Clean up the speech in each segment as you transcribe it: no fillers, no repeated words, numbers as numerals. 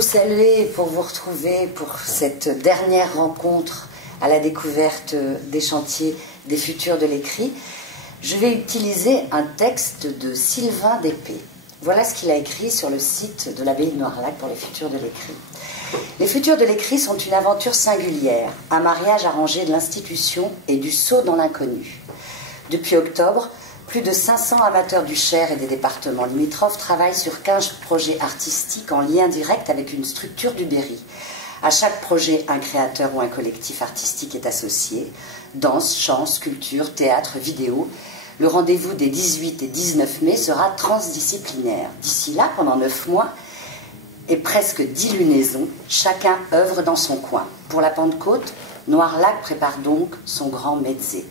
vous saluer pour vous retrouver pour cette dernière rencontre à la découverte des chantiers des futurs de l'écrit. Je vais utiliser un texte de Sylvain Desprez. Voilà ce qu'il a écrit sur le site de l'abbaye de Noirlac pour les futurs de l'écrit. Les futurs de l'écrit sont une aventure singulière, un mariage arrangé de l'institution et du saut dans l'inconnu. Depuis octobre, plus de 500 amateurs du Cher et des départements limitrophes travaillent sur 15 projets artistiques en lien direct avec une structure du Berry. À chaque projet, un créateur ou un collectif artistique est associé. Danse, chant, sculpture, théâtre, vidéo. Le rendez-vous des 18 et 19 mai sera transdisciplinaire. D'ici là, pendant 9 mois, et presque 10 lunaisons, chacun œuvre dans son coin. Pour la Pentecôte, Noirlac prépare donc son grand mezzé.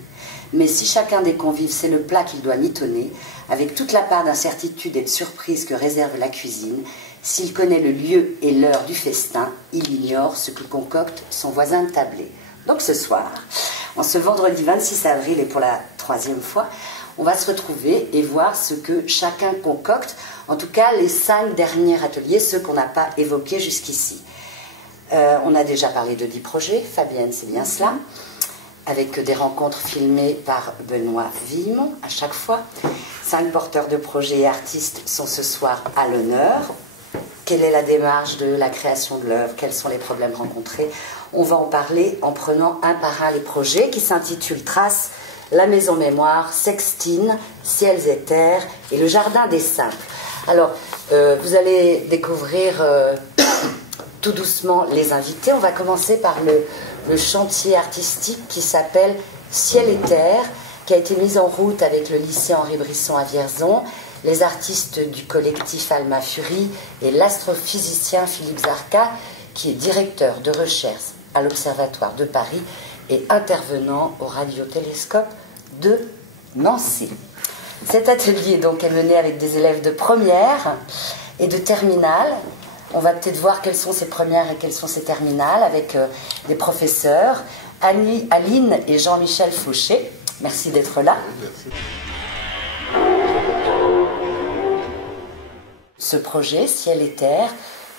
Mais si chacun des convives sait le plat qu'il doit mitonner, avec toute la part d'incertitude et de surprise que réserve la cuisine, s'il connaît le lieu et l'heure du festin, il ignore ce que concocte son voisin de tablé. Donc ce soir, en ce vendredi 26 avril et pour la 3e fois, on va se retrouver et voir ce que chacun concocte, en tout cas les 5 derniers ateliers, ceux qu'on n'a pas évoqués jusqu'ici. On a déjà parlé de 10 projets, Fabienne, c'est bien cela, avec des rencontres filmées par Benoît Vimont à chaque fois. 5 porteurs de projets et artistes sont ce soir à l'honneur. Quelle est la démarche de la création de l'œuvre? Quels sont les problèmes rencontrés? On va en parler en prenant un par un les projets qui s'intitulent Traces, La Maison Mémoire, Sextine, Ciels et Terres et Le Jardin des Simples. Alors, vous allez découvrir tout doucement les invités. On va commencer par le chantier artistique qui s'appelle Ciel et Terre, qui a été mis en route avec le lycée Henri Brisson à Vierzon, les artistes du collectif Alma Fury et l'astrophysicien Philippe Zarka, qui est directeur de recherche à l'Observatoire de Paris et intervenant au radiotélescope de Nancy. Cet atelier donc est mené avec des élèves de première et de terminale. On va peut-être voir quelles sont ces premières et quelles sont ces terminales avec des professeurs, Aline et Jean-Michel Fauché. Merci d'être là. Merci. Ce projet, Ciel et Terre,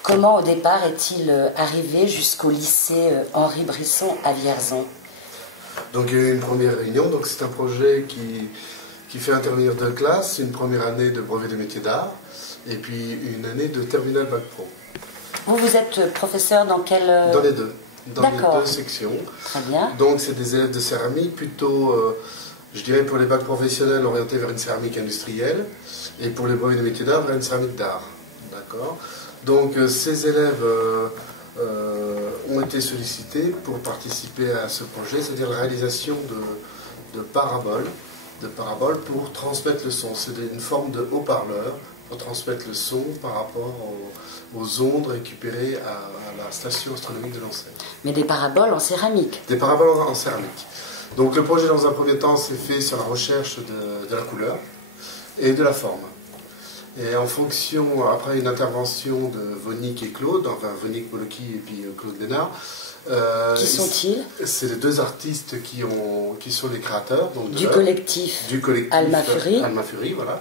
comment au départ est-il arrivé jusqu'au lycée Henri Brisson à Vierzon? Donc il y a eu une première réunion, donc c'est un projet qui fait intervenir 2 classes, une première année de brevet des métiers d'art et puis une année de terminale bac pro. Vous êtes professeur dans quel... Dans les deux. Dans les 2 sections. Très bien. Donc c'est des élèves de céramique, plutôt, je dirais pour les bacs professionnels orientés vers une céramique industrielle et pour les brevets des métiers d'art vers une céramique d'art. D'accord. Donc ces élèves ont été sollicités pour participer à ce projet, c'est-à-dire la réalisation de paraboles pour transmettre le son. C'est une forme de haut-parleur pour transmettre le son par rapport aux ondes récupérées à la station astronomique de l'enseigne. Mais des paraboles en céramique. Des paraboles en céramique. Donc le projet dans un premier temps s'est fait sur la recherche de la couleur et de la forme. Et en fonction, après une intervention de Vonique et Claude, enfin Vonique Moloki et puis Claude Lénard. Qui sont-ils? C'est les 2 artistes qui sont les créateurs. Donc du collectif Alma Fury. Alma Fury, voilà.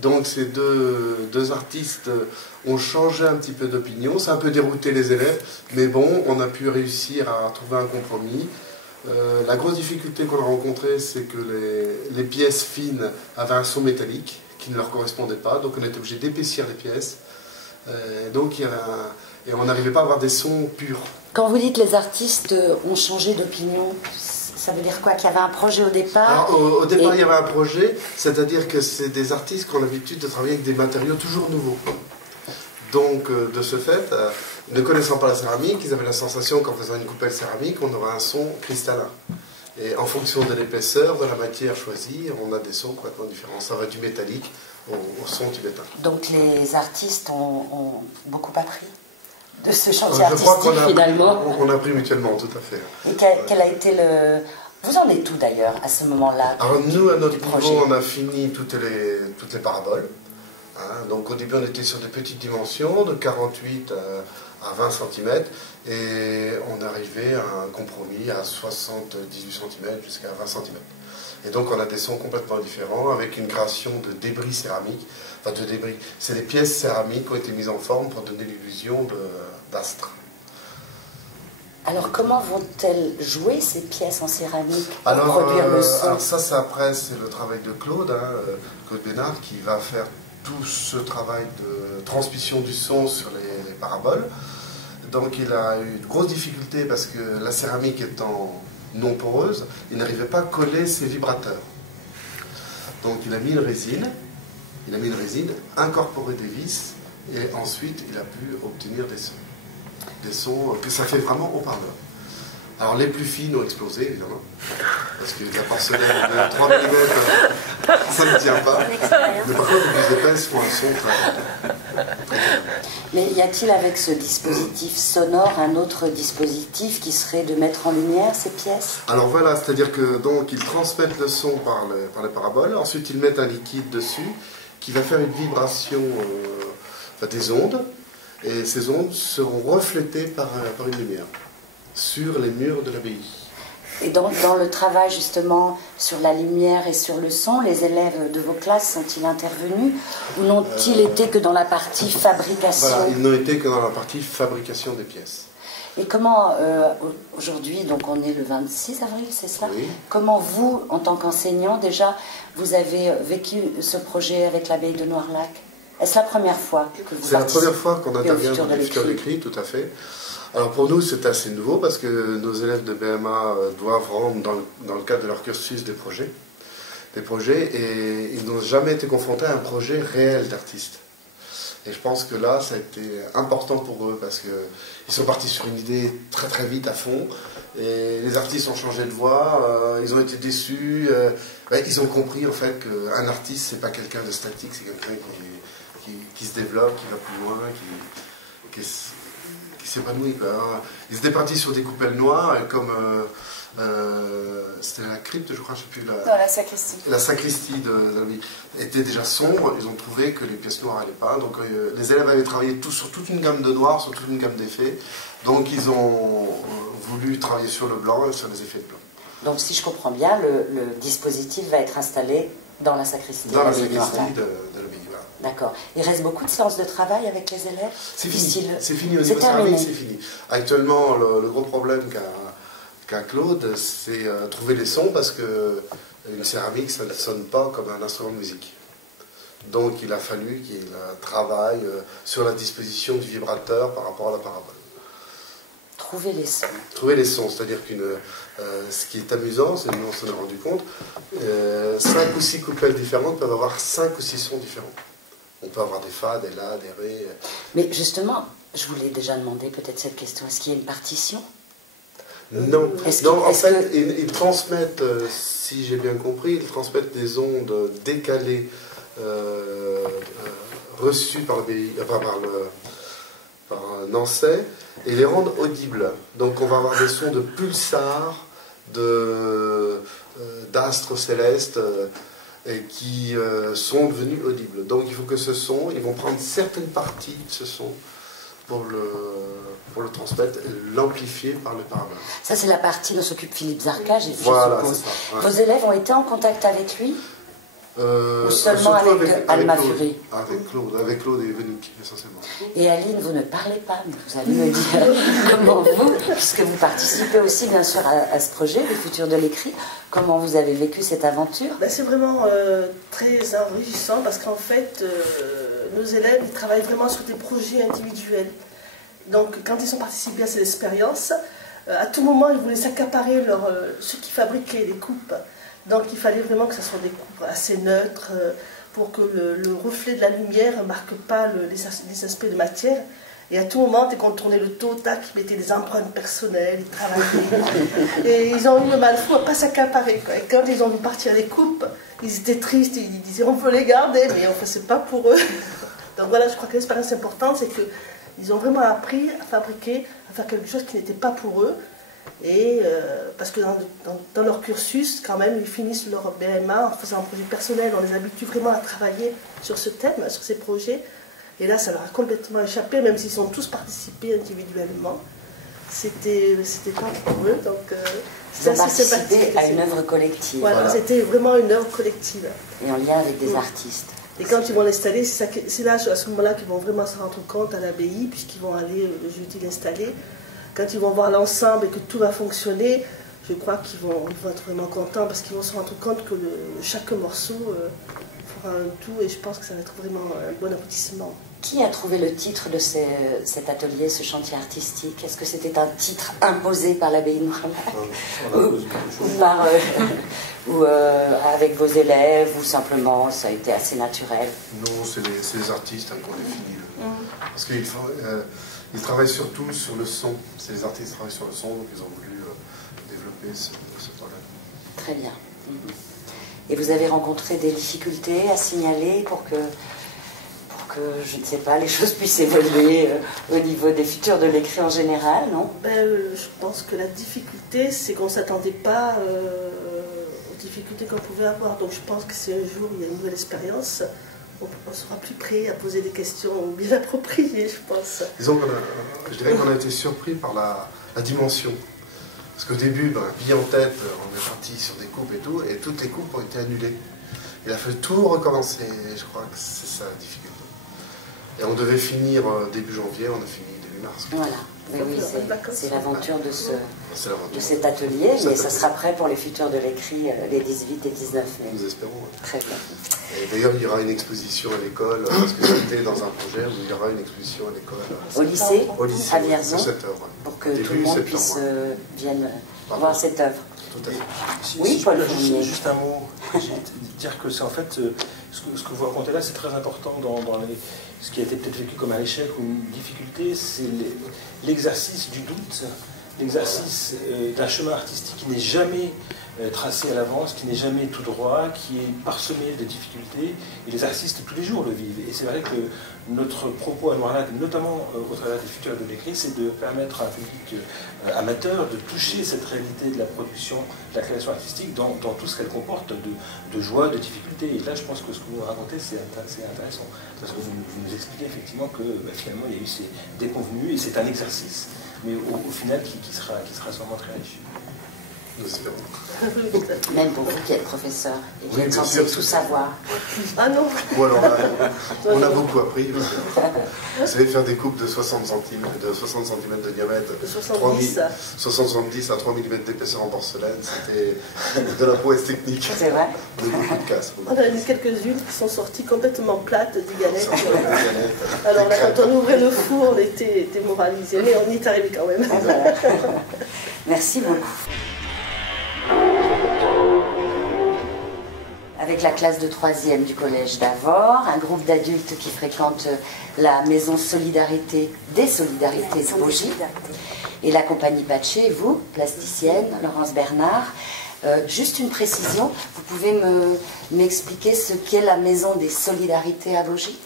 Donc ces deux artistes ont changé un petit peu d'opinion, ça a un peu dérouté les élèves, mais bon, on a pu réussir à trouver un compromis. La grosse difficulté qu'on a rencontrée, c'est que les pièces fines avaient un son métallique qui ne leur correspondait pas, donc on était obligé d'épaissir les pièces. Et on n'arrivait pas à avoir des sons purs. Quand vous dites les artistes ont changé d'opinion, ça veut dire quoi? Qu'il y avait un projet au départ? Alors, au départ, il y avait un projet, c'est-à-dire que c'est des artistes qui ont l'habitude de travailler avec des matériaux toujours nouveaux. Donc, de ce fait, ne connaissant pas la céramique, ils avaient la sensation qu'en faisant une coupelle céramique, on aurait un son cristallin. Et en fonction de l'épaisseur de la matière choisie, on a des sons complètement différents. Ça va du métallique au son tibétain. Donc, les artistes ont beaucoup appris de ce chantier artistique, finalement. On a appris mutuellement, tout à fait. Et quel a été le... Vous en êtes où d'ailleurs à ce moment-là? Alors nous, à notre niveau, on a fini toutes les paraboles. Hein, donc au début, on était sur des petites dimensions, de 48 à 20 cm, et on arrivait à un compromis à 78 cm jusqu'à 20 cm. Et donc on a des sons complètement différents, avec une création de débris céramiques. Enfin de débris, c'est des pièces céramiques qui ont été mises en forme pour donner l'illusion d'astre. Alors comment vont-elles jouer ces pièces en céramique pour produire le son? Alors ça, après, c'est le travail de Claude, Claude Bénard, qui va faire tout ce travail de transmission du son sur les paraboles. Donc il a eu de grosses difficultés parce que la céramique étant non poreuse, il n'arrivait pas à coller ses vibrateurs. Donc il a mis une résine, incorporé des vis, et ensuite il a pu obtenir des sons. Des sons que ça fait vraiment haut-parleur. Alors les plus fines ont explosé, évidemment, parce que la porcelaine de 3 mm, ça ne tient pas. Mais par contre, les plus épaisses font un son très bien. Mais y a-t-il avec ce dispositif sonore un autre dispositif qui serait de mettre en lumière ces pièces? Alors voilà, c'est-à-dire que donc ils transmettent le son par les paraboles, ensuite ils mettent un liquide dessus qui va faire une vibration, des ondes, et ces ondes seront reflétées par une lumière sur les murs de l'abbaye. Et donc dans le travail justement sur la lumière et sur le son, les élèves de vos classes sont-ils intervenus ou n'ont-ils été que dans la partie fabrication? Voilà, ils n'ont été que dans la partie fabrication des pièces. Et comment, aujourd'hui, donc on est le 26 avril, c'est cela? Oui. Comment vous, en tant qu'enseignant, déjà, vous avez vécu ce projet avec l'abbaye de Noirlac? Est-ce la première fois que vous C'est la première fois qu'on intervient dans le futur de l'écrit? l'écrit, tout à fait. Alors pour nous, c'est assez nouveau parce que nos élèves de BMA doivent rendre, dans le cadre de leur cursus, des projets, et ils n'ont jamais été confrontés à un projet réel d'artiste. Et je pense que là, ça a été important pour eux parce qu'ils sont partis sur une idée très très vite, à fond, et les artistes ont changé de voie, ils ont été déçus, ils ont compris en fait qu'un artiste, c'est pas quelqu'un de statique, c'est quelqu'un qui se développe, qui va plus loin, qui s'épanouit. Ils étaient partis sur des coupelles noires, et comme c'était la crypte, je crois, je ne sais plus. Dans la sacristie. La sacristie était déjà sombre, ils ont trouvé que les pièces noires n'allaient pas. Donc les élèves avaient travaillé sur toute une gamme de noir, sur toute une gamme d'effets. Donc ils ont voulu travailler sur le blanc et sur les effets de blanc. Donc si je comprends bien, le dispositif va être installé dans la sacristie. Dans la sacristie de l'abbaye. D'accord. Il reste beaucoup de séances de travail avec les élèves? C'est fini. C'est fini au niveau céramique, c'est fini. Actuellement, le gros problème qu'a Claude, c'est trouver les sons, parce qu'une céramique, ça ne sonne pas comme un instrument de musique. Donc il a fallu qu'il travaille sur la disposition du vibrateur par rapport à la parabole. Trouver les sons. Trouver les sons, c'est-à-dire ce qui est amusant, c'est que nous on s'en est rendu compte, 5 ou 6 coupelles différentes peuvent avoir 5 ou 6 sons différents. On peut avoir des fa, des la, des ré. Mais justement, je vous l'ai déjà demandé peut-être cette question, est-ce qu'il y a une partition? Non, en fait, ils transmettent, si j'ai bien compris, ils transmettent des ondes décalées reçues par Nancy, et les rendent audibles. Donc on va avoir des sons de pulsars, d'astres célestes, et qui sont devenus audibles. Donc il faut que ce son, ils vont prendre certaines parties de ce son pour le transmettre et l'amplifier par le parabole. Ça c'est la partie dont s'occupe Philippe Zarka, je voilà, suppose. Ça, ouais. Vos élèves ont été en contact avec lui? Ou seulement avec Alma Fury? Avec Claude et Venouk, essentiellement. Et Aline, vous ne parlez pas, mais vous allez me dire comment vous, puisque vous participez aussi bien sûr à ce projet, le futur de l'écrit, comment vous avez vécu cette aventure? C'est vraiment très enrichissant parce qu'en fait, nos élèves ils travaillent vraiment sur des projets individuels. Donc quand ils ont participé à cette expérience, à tout moment ils voulaient s'accaparer ceux qui fabriquaient les coupes. Donc il fallait vraiment que ce soit des coupes assez neutres pour que le reflet de la lumière ne marque pas les aspects de matière. Et à tout moment, dès qu'on tournait le taux, tac, ils mettaient des empreintes personnelles, ils travaillaient. Et ils ont eu le mal fou à ne pas s'accaparer. Et quand ils ont vu partir les coupes, ils étaient tristes, ils disaient on peut les garder, mais on ne faisait pas pour eux. Donc voilà, je crois que l'expérience importante, c'est qu'ils ont vraiment appris à fabriquer, à faire quelque chose qui n'était pas pour eux. Et parce que dans leur cursus, quand même, ils finissent leur BMA en faisant un projet personnel. On les habitue vraiment à travailler sur ce thème, sur ces projets. Et là, ça leur a complètement échappé, même s'ils ont tous participé individuellement. C'était pas pour eux, donc ils ont participé à une œuvre collective. Voilà. C'était vraiment une œuvre collective. Et en lien avec des artistes. Et quand ils vont l'installer, c'est là, à ce moment-là, qu'ils vont vraiment se rendre compte à l'abbaye, puisqu'ils vont aller le jeudi l'installer. Quand ils vont voir l'ensemble et que tout va fonctionner, je crois qu'ils vont être vraiment contents parce qu'ils vont se rendre compte que chaque morceau fera un tout, et je pense que ça va être vraiment un bon aboutissement. Qui a trouvé le titre de cet atelier, ce chantier artistique? Est-ce que c'était un titre imposé par l'abbaye de Montréal ou avec vos élèves, ou simplement ça a été assez naturel? Non, c'est les artistes qui ont défini. Parce qu'ils travaillent surtout sur le son. C'est les artistes qui travaillent sur le son, donc ils ont voulu développer ce problème. Très bien. Et vous avez rencontré des difficultés à signaler pour que, je ne sais pas, les choses puissent évoluer au niveau des futurs de l'écrit en général, non? Je pense que la difficulté, c'est qu'on ne s'attendait pas aux difficultés qu'on pouvait avoir. Donc je pense que si un jour il y a une nouvelle expérience, on sera plus prêt à poser des questions bien appropriées, je pense. Disons je dirais qu'on a été surpris par la dimension. Parce qu'au début, vie en tête, on est parti sur des coupes et tout, et toutes les coupes ont été annulées. Il a fallu tout recommencer, et je crois que c'est ça la difficulté. Et on devait finir début janvier, on a fini début mars. Voilà, oui, c'est l'aventure de cet atelier, mais ça sera prêt pour les futurs de l'écrit les 18 et 19 mai. Nous espérons. Ouais. Très bien. Et d'ailleurs, il y aura une exposition à l'école, parce que c'était dans un projet où il y aura une exposition à l'école. Au lycée, à Vierzon, pour que tout le monde puisse vienne voir cette œuvre. Tout à fait. Oui, Paul. Juste un mot, dire que c'est en fait, ce que vous racontez là, c'est très important dans ce qui a été peut-être vécu comme un échec ou une difficulté, c'est l'exercice du doute, l'exercice d'un chemin artistique qui n'est jamais tracé à l'avance, qui n'est jamais tout droit, qui est parsemé de difficultés, et les artistes tous les jours le vivent. Et c'est vrai que notre propos à Noirlac, notamment au travers des futurs de l'écrit, c'est de permettre à un public amateur de toucher cette réalité de la production, de la création artistique, dans tout ce qu'elle comporte de joie, de difficultés. Et là, je pense que ce que vous nous racontez, c'est intéressant. Parce que vous nous expliquez effectivement que finalement, il y a eu ces déconvenus, et c'est un exercice, mais au final, qui sera sûrement très riche. Nous espérons. Même pour vous qui êtes professeur et qui êtes censé tout savoir. Ah non. Bon, alors, on a beaucoup appris. Vous savez faire des coupes de 60 cm de diamètre, 70 à 3 mm d'épaisseur en porcelaine, c'était de la prouesse technique. C'est vrai. De beaucoup de casse. On a eu quelques-unes qui sont sorties complètement plates, des galettes. Alors là, quand on ouvrait le four, on était démoralisés, mais on y est arrivé quand même. Voilà. Merci beaucoup. Avec la classe de 3e du collège d'Avord, un groupe d'adultes qui fréquentent la maison Solidarité des Solidarités de Bogie, et la compagnie Patché, et vous, plasticienne, Laurence Bernard. Juste une précision, vous pouvez m'expliquer ce qu'est la maison des Solidarités à Bogie?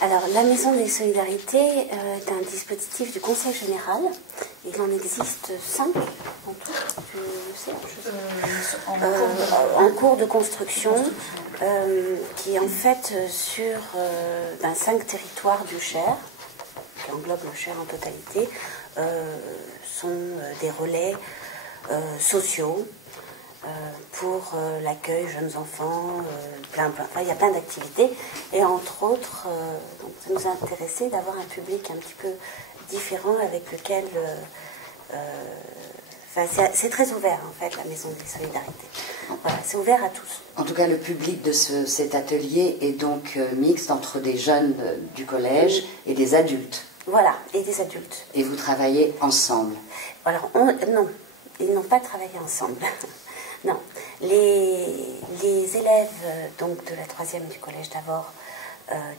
Alors, la Maison des Solidarités est un dispositif du Conseil général. Il en existe 5 en tout, en cours de construction, qui en fait sur 5 territoires du Cher, qui englobe le Cher en totalité, sont des relais sociaux pour l'accueil jeunes enfants, il y a plein d'activités, et entre autres, donc ça nous a intéressé d'avoir un public un petit peu différent avec lequel c'est très ouvert en fait, la Maison des Solidarités. Voilà, c'est ouvert à tous. En tout cas, le public de cet atelier est donc mixte entre des jeunes du collège et des adultes. Voilà, et des adultes. Et vous travaillez ensemble? Alors, non, ils n'ont pas travaillé ensemble. Non, les élèves donc de la 3e du collège d'Avord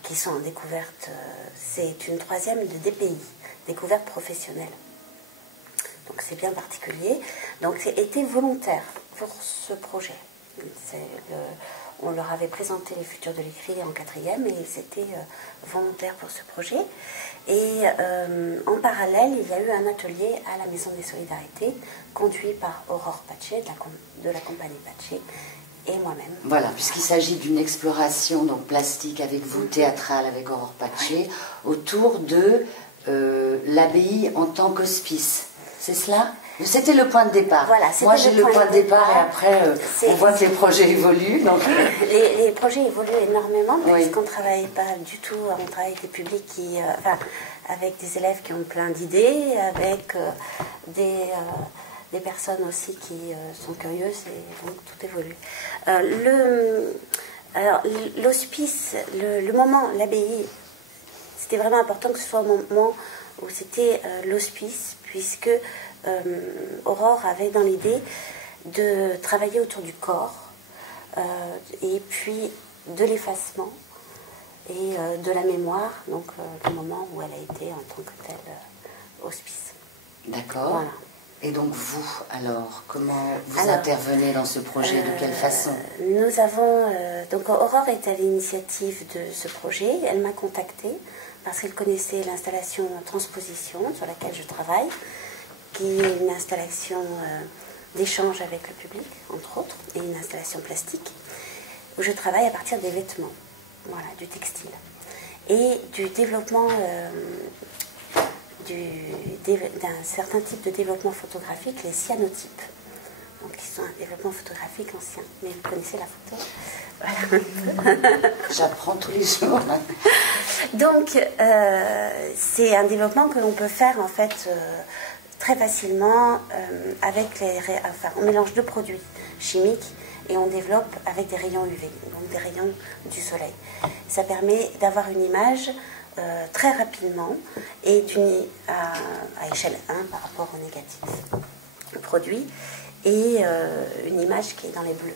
qui sont en découverte, c'est une 3e de DPI, découverte professionnelle. Donc c'est bien particulier. Donc c'est été volontaire pour ce projet. On leur avait présenté les futurs de l'écrit en 4e et ils étaient volontaires pour ce projet. Et en parallèle, il y a eu un atelier à la Maison des Solidarités, conduit par Aurore Patché, de la compagnie Patché, et moi-même. Voilà, puisqu'il s'agit d'une exploration donc plastique avec vous, théâtrale avec Aurore Patché, autour de l'abbaye en tant qu'hospice. c'est cela? C'était le point de départ. Voilà, moi j'ai le point de départ et après on voit que les projets évoluent. Donc... Les projets évoluent énormément oui. puisqu'on ne travaille pas du tout, on travaille avec des publics qui, avec des élèves qui ont plein d'idées, avec des personnes aussi qui sont curieuses et donc tout évolue. Alors l'hospice, le moment, l'abbaye, c'était vraiment important que ce soit au moment où c'était l'hospice, puisque Aurore avait dans l'idée de travailler autour du corps et puis de l'effacement et de la mémoire, donc le moment où elle a été en tant que telle hospice. D'accord. Voilà. Et donc vous, alors, comment vous intervenez dans ce projet, de quelle façon? Nous avons... donc Aurore est à l'initiative de ce projet. Elle m'a contactée parce qu'elle connaissait l'installation Transposition sur laquelle je travaille, qui est une installation d'échange avec le public, entre autres, et une installation plastique, où je travaille à partir des vêtements, voilà, du textile, et du développement d'un certain type de développement photographique, les cyanotypes, donc qui sont un développement photographique ancien. Mais vous connaissez la photo? Voilà. J'apprends tous les jours. Donc, c'est un développement que l'on peut faire en fait très facilement avec on mélange deux produits chimiques et on développe avec des rayons UV, donc des rayons du soleil. Ça permet d'avoir une image très rapidement et à échelle 1 par rapport au négatif. Le produit et une image qui est dans les bleus,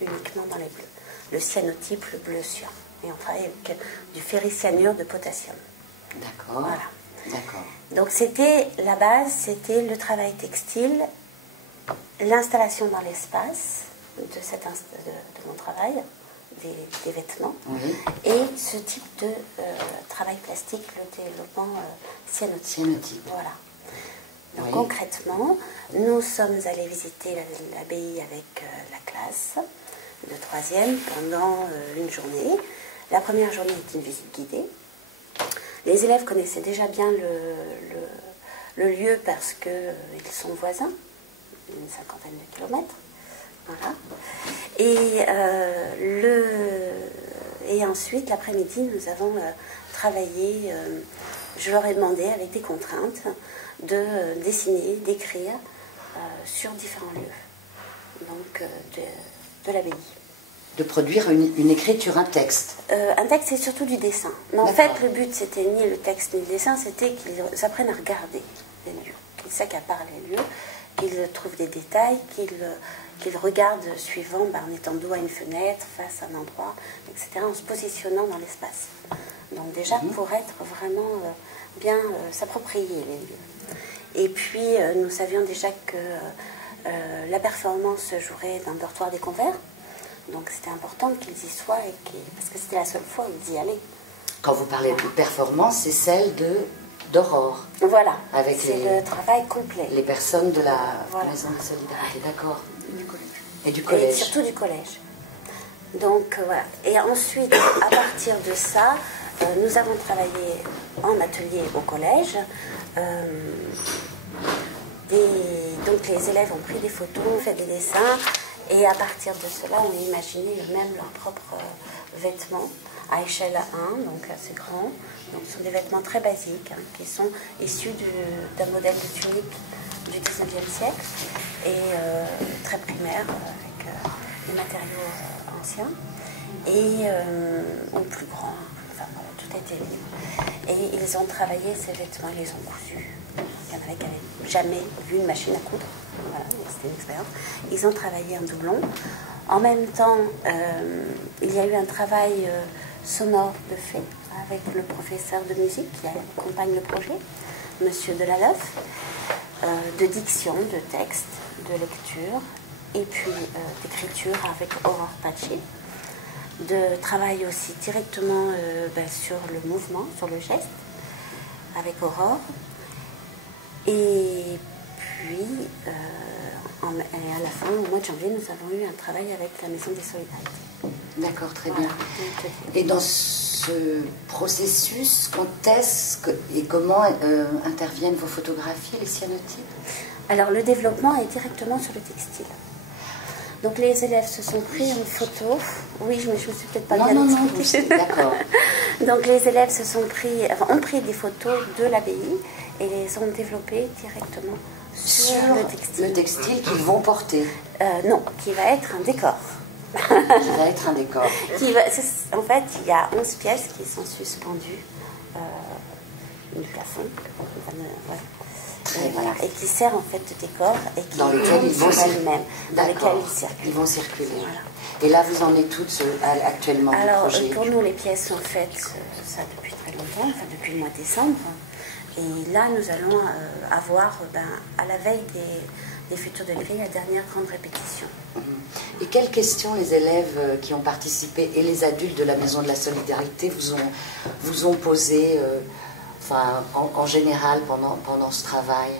uniquement dans les bleus. Le cyanotype, le bleu cyan. Et on travaille avec du ferricyanure de potassium. D'accord. Voilà. D'accord. Donc c'était la base, c'était le travail textile, l'installation dans l'espace de mon travail, des vêtements, oui. et ce type de travail plastique, le développement cyanotype. Voilà. Donc oui. Concrètement, nous sommes allés visiter l'abbaye avec la classe de 3e pendant une journée. La première journée est une visite guidée. Les élèves connaissaient déjà bien le lieu parce qu'ils sont voisins, une 50aine de kilomètres. Voilà. Et ensuite, l'après-midi, nous avons travaillé, je leur ai demandé, avec des contraintes, de dessiner, d'écrire sur différents lieux, donc de l'abbaye. De produire une écriture, un texte. Un texte, c'est surtout du dessin. Mais en fait, le but, c'était ni le texte ni le dessin, c'était qu'ils apprennent à regarder les lieux, qu'ils s'accaparent les lieux, qu'ils trouvent des détails, qu'ils regardent suivant, en étant dos à une fenêtre, face à un endroit, etc., en se positionnant dans l'espace. Donc déjà, pour être vraiment bien s'approprier les lieux. Et puis, nous savions déjà que la performance se jouerait dans le dortoir des Convers. Donc c'était important qu'ils y soient, parce que c'était la seule fois où ils y allaient. Quand vous parlez de performance, c'est celle d'Aurore. Voilà, c'est le travail complet. Les personnes de la Maison de Solidarité, d'accord. Du collège. Et du collège. Et surtout du collège. Donc voilà. Et ensuite, à partir de ça, nous avons travaillé en atelier au collège. Donc les élèves ont pris des photos, fait des dessins. Et à partir de cela, on a imaginé eux-mêmes leurs propres vêtements à échelle 1, donc assez grand. Donc ce sont des vêtements très basiques, qui sont issus d'un modèle de tunique du 19e siècle et très primaire, avec des matériaux anciens. Et ou plus grands, enfin voilà, tout était libre. Et ils ont travaillé ces vêtements, ils les ont cousus. Il y en avait qui n'avaient jamais vu une machine à coudre. Voilà, c'était une expérience. Ils ont travaillé en doublon. En même temps, il y a eu un travail sonore de fait avec le professeur de musique qui accompagne le projet, Monsieur Delaleuf, de diction, de texte, de lecture, et puis d'écriture avec Aurore Paché, de travail aussi directement sur le mouvement, sur le geste, avec Aurore. Et puis, à la fin, au mois de janvier, nous avons eu un travail avec la Maison des Solidarités. D'accord, très bien. Et dans ce processus, quand est-ce et comment interviennent vos photographies, les cyanotypes? Alors le développement est directement sur le textile. Donc les élèves se sont pris en photo. Oui, je me suis peut-être pas bien expliquée. D'accord. Donc les élèves ont pris des photos de l'abbaye et les ont développées directement sur le textile. Le textile qu'ils vont porter. Non, qui va être un décor. Qui va être un décor. En fait, il y a 11 pièces qui sont suspendues du plafond. Voilà. Et qui sert en fait de décor et qui dans lesquels ils vont elles-mêmes, dans lesquels ils vont circuler. Voilà. Et là, vous en êtes toutes actuellement. Alors, pour nous, les pièces sont faites ça depuis très longtemps, enfin depuis le mois de décembre. Et là, nous allons avoir, à la veille des Futurs de l'écrit, la dernière grande répétition. Et quelles questions les élèves qui ont participé et les adultes de la Maison de la Solidarité vous ont posées en général pendant ce travail?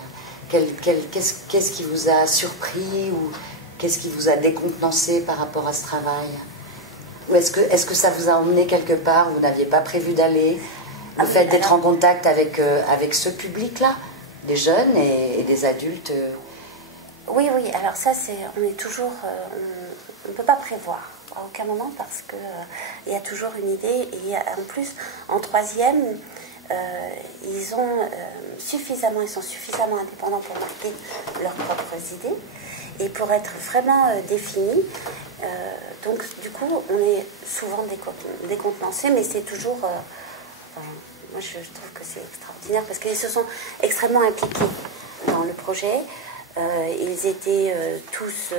Qu'est-ce qui vous a surpris ou qu'est-ce qui vous a décontenancé par rapport à ce travail? Ou est-ce que ça vous a emmené quelque part où vous n'aviez pas prévu d'aller? Le fait d'être en contact avec ce public-là, des jeunes et des adultes? Oui, alors ça, on est toujours... on ne peut pas prévoir à aucun moment parce qu'il y a toujours une idée. Et en plus, en troisième... ils sont suffisamment indépendants pour marquer leurs propres idées et pour être vraiment définis. Donc du coup, on est souvent décontenancés, mais c'est toujours... moi, je trouve que c'est extraordinaire parce qu'ils se sont extrêmement impliqués dans le projet. Ils étaient tous...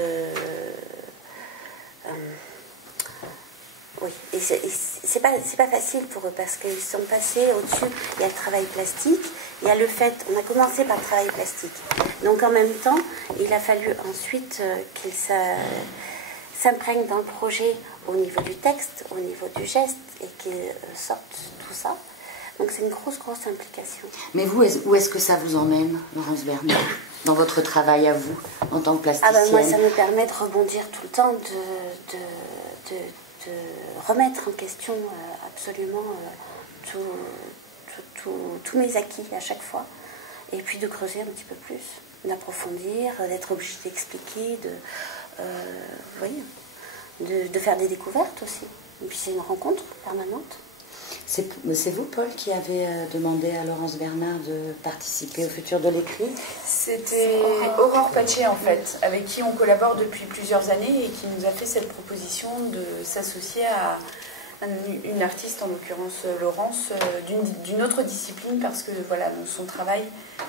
oui, et c'est pas facile pour eux parce qu'ils sont passés au-dessus. Il y a le travail plastique, il y a le fait, on a commencé par le travail plastique. Donc en même temps, il a fallu ensuite qu'ils s'imprègnent dans le projet au niveau du texte, au niveau du geste et qu'ils sortent tout ça. Donc c'est une grosse implication. Mais vous, où est-ce que ça vous emmène, Laurence Bernard, dans votre travail à vous, en tant que plasticienne? Moi, ça me permet de rebondir tout le temps, de remettre en question absolument tous mes acquis à chaque fois, et puis de creuser un petit peu plus, d'approfondir, d'être obligé d'expliquer, de faire des découvertes aussi. Et puis c'est une rencontre permanente. C'est vous, Paul, qui avez demandé à Laurence Bernard de participer au Futur de l'écrit? C'était Aurore Paché, en fait, avec qui on collabore depuis plusieurs années et qui nous a fait cette proposition de s'associer à une artiste, en l'occurrence Laurence, d'une autre discipline, parce que voilà, dans son travail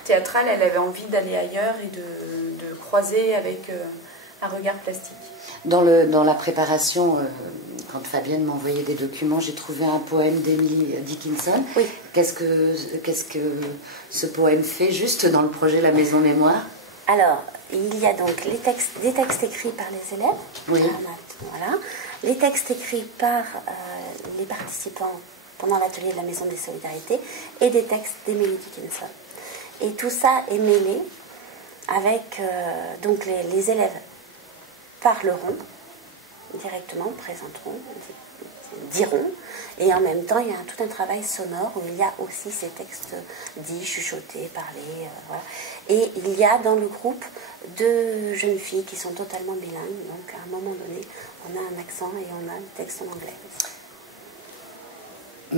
théâtral, elle avait envie d'aller ailleurs et de croiser avec un regard plastique. Dans la préparation... Quand Fabienne m'a envoyé des documents, j'ai trouvé un poème d'Emily Dickinson. Oui. Qu'est-ce que ce poème fait juste dans le projet La Maison Mémoire? Alors, il y a donc des textes écrits par les élèves. Oui. Voilà. Les textes écrits par les participants pendant l'atelier de la Maison des Solidarités et des textes d'Emily Dickinson. Et tout ça est mêlé avec... donc les élèves parleront directement, présenteront, diront, et en même temps il y a tout un travail sonore où il y a aussi ces textes dits, chuchotés, parlés, voilà. Et il y a dans le groupe 2 jeunes filles qui sont totalement bilingues, donc à un moment donné on a un accent et on a le texte en anglais aussi.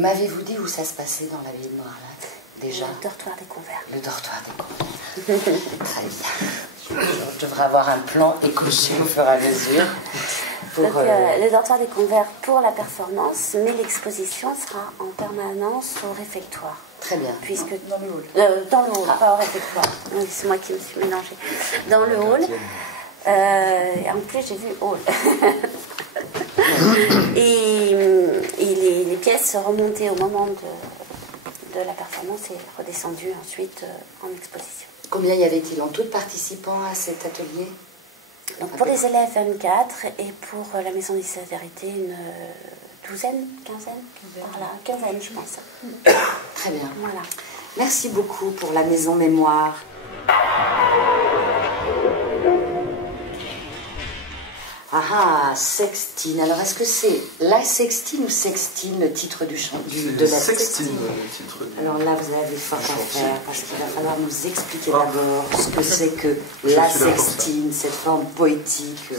M'avez-vous dit où ça se passait dans la ville de Noirlac déjà? Le dortoir des Convers. Le dortoir des Convers. Très bien. Je devrais avoir un plan écoché au fur et à mesure. Donc, le dortoir des Convers pour la performance, mais l'exposition sera en permanence au réfectoire. Très bien. Puisque, dans le hall. Dans le hall, pas au réfectoire. Oui, c'est moi qui me suis mélangée. Dans le hall. En plus, j'ai vu hall. et les pièces remontées au moment de la performance et redescendues ensuite en exposition. Combien y avait-il en tout de participants à cet atelier? Donc pour les élèves 24 et pour la Maison des Solidarités une douzaine, quinzaine je pense. Très bien. Voilà. Merci beaucoup pour la Maison Mémoire. Ah, Sextine. Alors, est-ce que c'est la Sextine ou Sextine, le titre de la Sextine? Le titre du... Alors là, vous avez fort à faire, parce qu'il va falloir nous expliquer d'abord ce que c'est que la Sextine, cette forme poétique,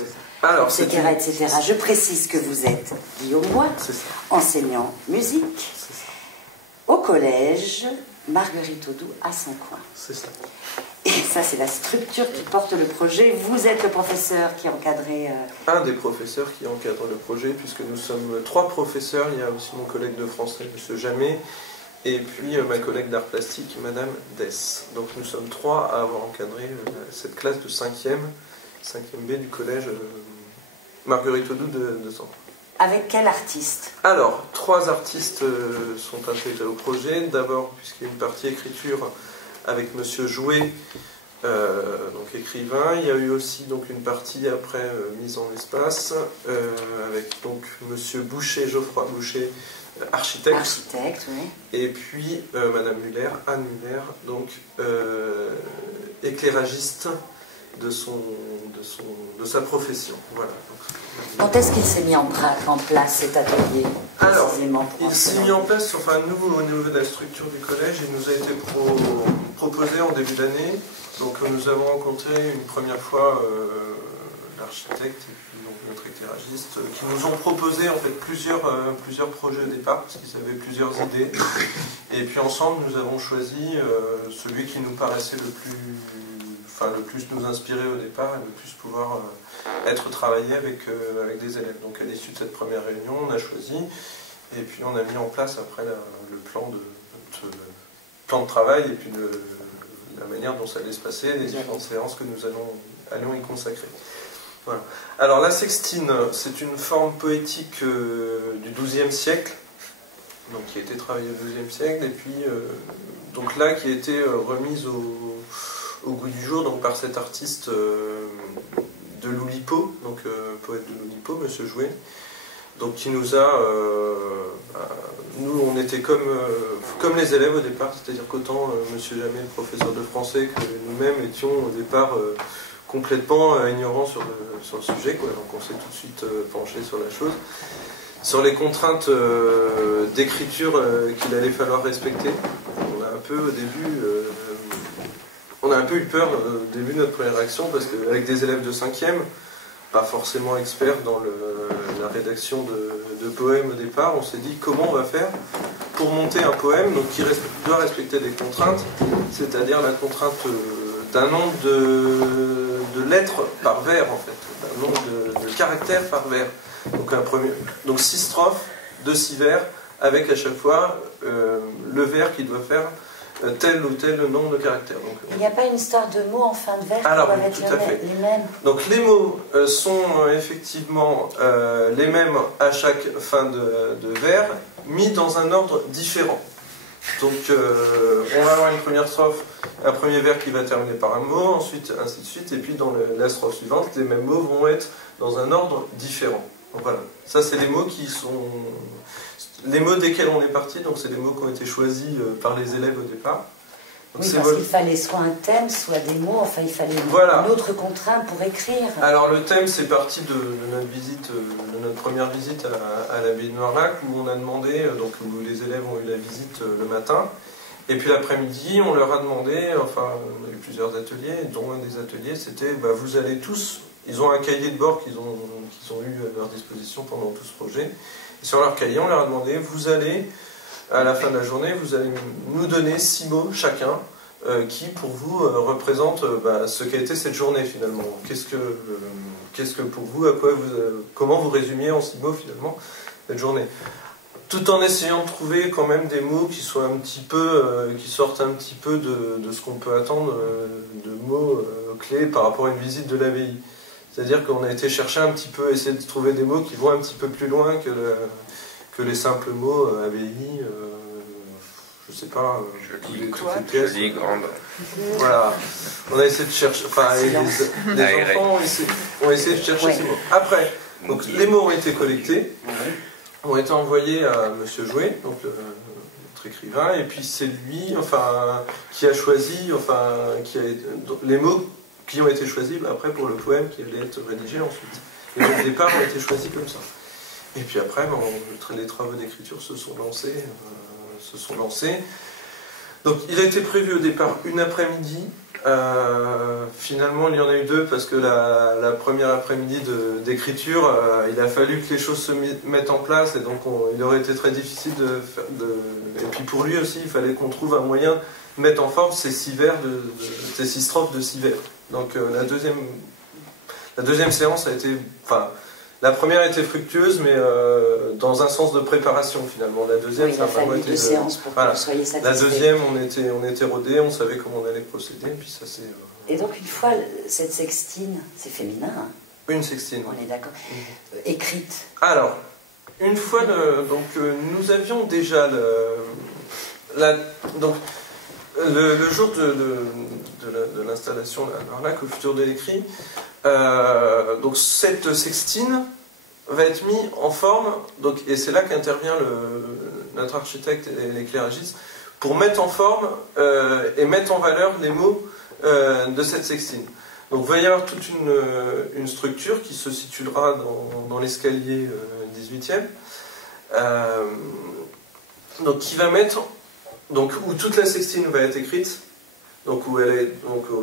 alors, etc., etc. Je précise que vous êtes Guillaume Bois, enseignant musique, au collège Marguerite Audoux à Saint-Coin. C'est ça. Et ça, c'est la structure qui porte le projet. Vous êtes le professeur qui a encadré... Un des professeurs qui encadre le projet, puisque nous sommes 3 professeurs. Il y a aussi mon collègue de français, M. Jamet, et puis ma collègue d'art plastique, Madame Dess. Donc nous sommes 3 à avoir encadré cette classe de 5e B du collège Marguerite Audoux de Saint-Coin. Avec quel artiste? Alors, 3 artistes sont intégrés au projet. D'abord, puisqu'il y a une partie écriture avec Monsieur Jouet, donc écrivain. Il y a eu aussi donc une partie après mise en espace avec donc Monsieur Boucher, Geoffroy Boucher, architecte. Architecte, oui. Et puis Madame Muller, Anne Muller, donc éclairagiste de sa profession. Voilà. Quand est-ce qu'il s'est mis en place cet atelier? Alors, il s'est mis en place, enfin nous, au niveau de la structure du collège, il nous a été proposé en début d'année. Donc nous avons rencontré une première fois l'architecte et puis donc, notre éclairagiste, qui nous ont proposé en fait plusieurs projets au départ, parce qu'ils avaient plusieurs idées. Et puis ensemble, nous avons choisi celui qui nous paraissait le plus nous inspirer au départ et le plus pouvoir être travaillé avec des élèves. Donc à l'issue de cette première réunion, on a choisi et puis on a mis en place après le plan de travail et puis la manière dont ça allait se passer, les différentes séances que nous allions y consacrer. Voilà. Alors la sextine, c'est une forme poétique du XIIe siècle, donc qui a été travaillée au XIIe siècle et puis donc là qui a été remise au goût du jour donc par cet artiste de l'Oulipo, donc poète de l'Oulipo, Monsieur Jouet, donc qui nous a, nous on était comme les élèves au départ, c'est-à-dire qu'autant Monsieur Jamet, le professeur de français, que nous-mêmes étions au départ complètement ignorants sur le sujet, quoi. Donc on s'est tout de suite penché sur la chose, sur les contraintes d'écriture qu'il allait falloir respecter. On a un peu au début on a un peu eu peur au début de notre première réaction parce qu'avec des élèves de 5e, pas forcément experts dans la rédaction de poèmes au départ, on s'est dit comment on va faire pour monter un poème donc, qui doit respecter des contraintes, c'est-à-dire la contrainte d'un nombre de lettres par vers en fait, d'un nombre de caractères par vers. Donc 6 strophes de 6 vers avec à chaque fois le vers qui doit faire tel ou tel nombre de caractères. Donc, il n'y a pas une histoire de mots en fin de vers alors, qui doivent être les mêmes? Donc les mots sont effectivement les mêmes à chaque fin de vers, mis dans un ordre différent. Donc on va avoir une première strophe, un premier vers qui va terminer par un mot, ensuite ainsi de suite, et puis dans la strophe suivante, les mêmes mots vont être dans un ordre différent. Donc voilà, ça c'est les mots qui sont... Les mots desquels on est parti, donc c'est les mots qui ont été choisis par les élèves au départ. Donc oui, parce qu'il fallait soit un thème, soit des mots, enfin il fallait une autre contrainte pour écrire. Alors le thème, c'est parti de notre visite, de notre première visite à l'abbaye de Noirlac, où on a demandé, donc où les élèves ont eu la visite le matin, et puis l'après-midi, on leur a demandé, enfin on a eu plusieurs ateliers, dont un des ateliers, c'était, vous allez tous, ils ont un cahier de bord qu'ils ont eu à leur disposition pendant tout ce projet. Sur leur cahier, on leur a demandé, vous allez, à la fin de la journée, vous allez nous donner 6 mots chacun qui, pour vous, représentent ce qu'a été cette journée, finalement. Qu'est-ce que pour vous, comment vous résumiez en 6 mots, finalement, cette journée? Tout en essayant de trouver quand même des mots qui soient un petit peu, qui sortent un petit peu de ce qu'on peut attendre de mots clés par rapport à une visite de l'abbaye. C'est-à-dire qu'on a été chercher un petit peu, essayer de trouver des mots qui vont un petit peu plus loin que les simples mots abbaye, je sais pas, jolie, grande. Voilà, on a essayé de chercher, enfin les enfants ont essayé de chercher ces mots. Après, donc, les mots ont été collectés, ont été envoyés à Monsieur Jouet, donc notre écrivain, et puis c'est lui, enfin, qui a choisi, enfin, les mots qui ont été choisis après pour le poème qui allait être rédigé ensuite. Et au départ ont été choisis comme ça. Et puis après, les travaux d'écriture se sont lancés. Donc il a été prévu au départ une après-midi. Finalement, il y en a eu deux parce que la première après-midi d'écriture, il a fallu que les choses se mettent en place et donc il aurait été très difficile de faire. Et puis pour lui aussi, il fallait qu'on trouve un moyen de mettre en forme ces 6 vers, ces 6 strophes de 6 vers. Donc la deuxième séance a été, enfin, la première était fructueuse, mais dans un sens de préparation finalement. La deuxième, ça a fallu 2 séances pour que vous soyez satisfait. La deuxième, on était rodés, on savait comment on allait procéder, puis ça c'est. Et donc une fois cette sextine, c'est féminin. Hein, une sextine. On est d'accord. Écrite. Alors, une fois, nous avions déjà le jour de l'installation là, au futur de l'écrit. Donc cette sextine va être mise en forme, donc, et c'est là qu'intervient notre architecte et l'éclairagiste pour mettre en forme et mettre en valeur les mots de cette sextine. Donc il va y avoir toute une structure qui se situera dans l'escalier 18e, donc qui va mettre, donc où toute la sextine va être écrite. Donc,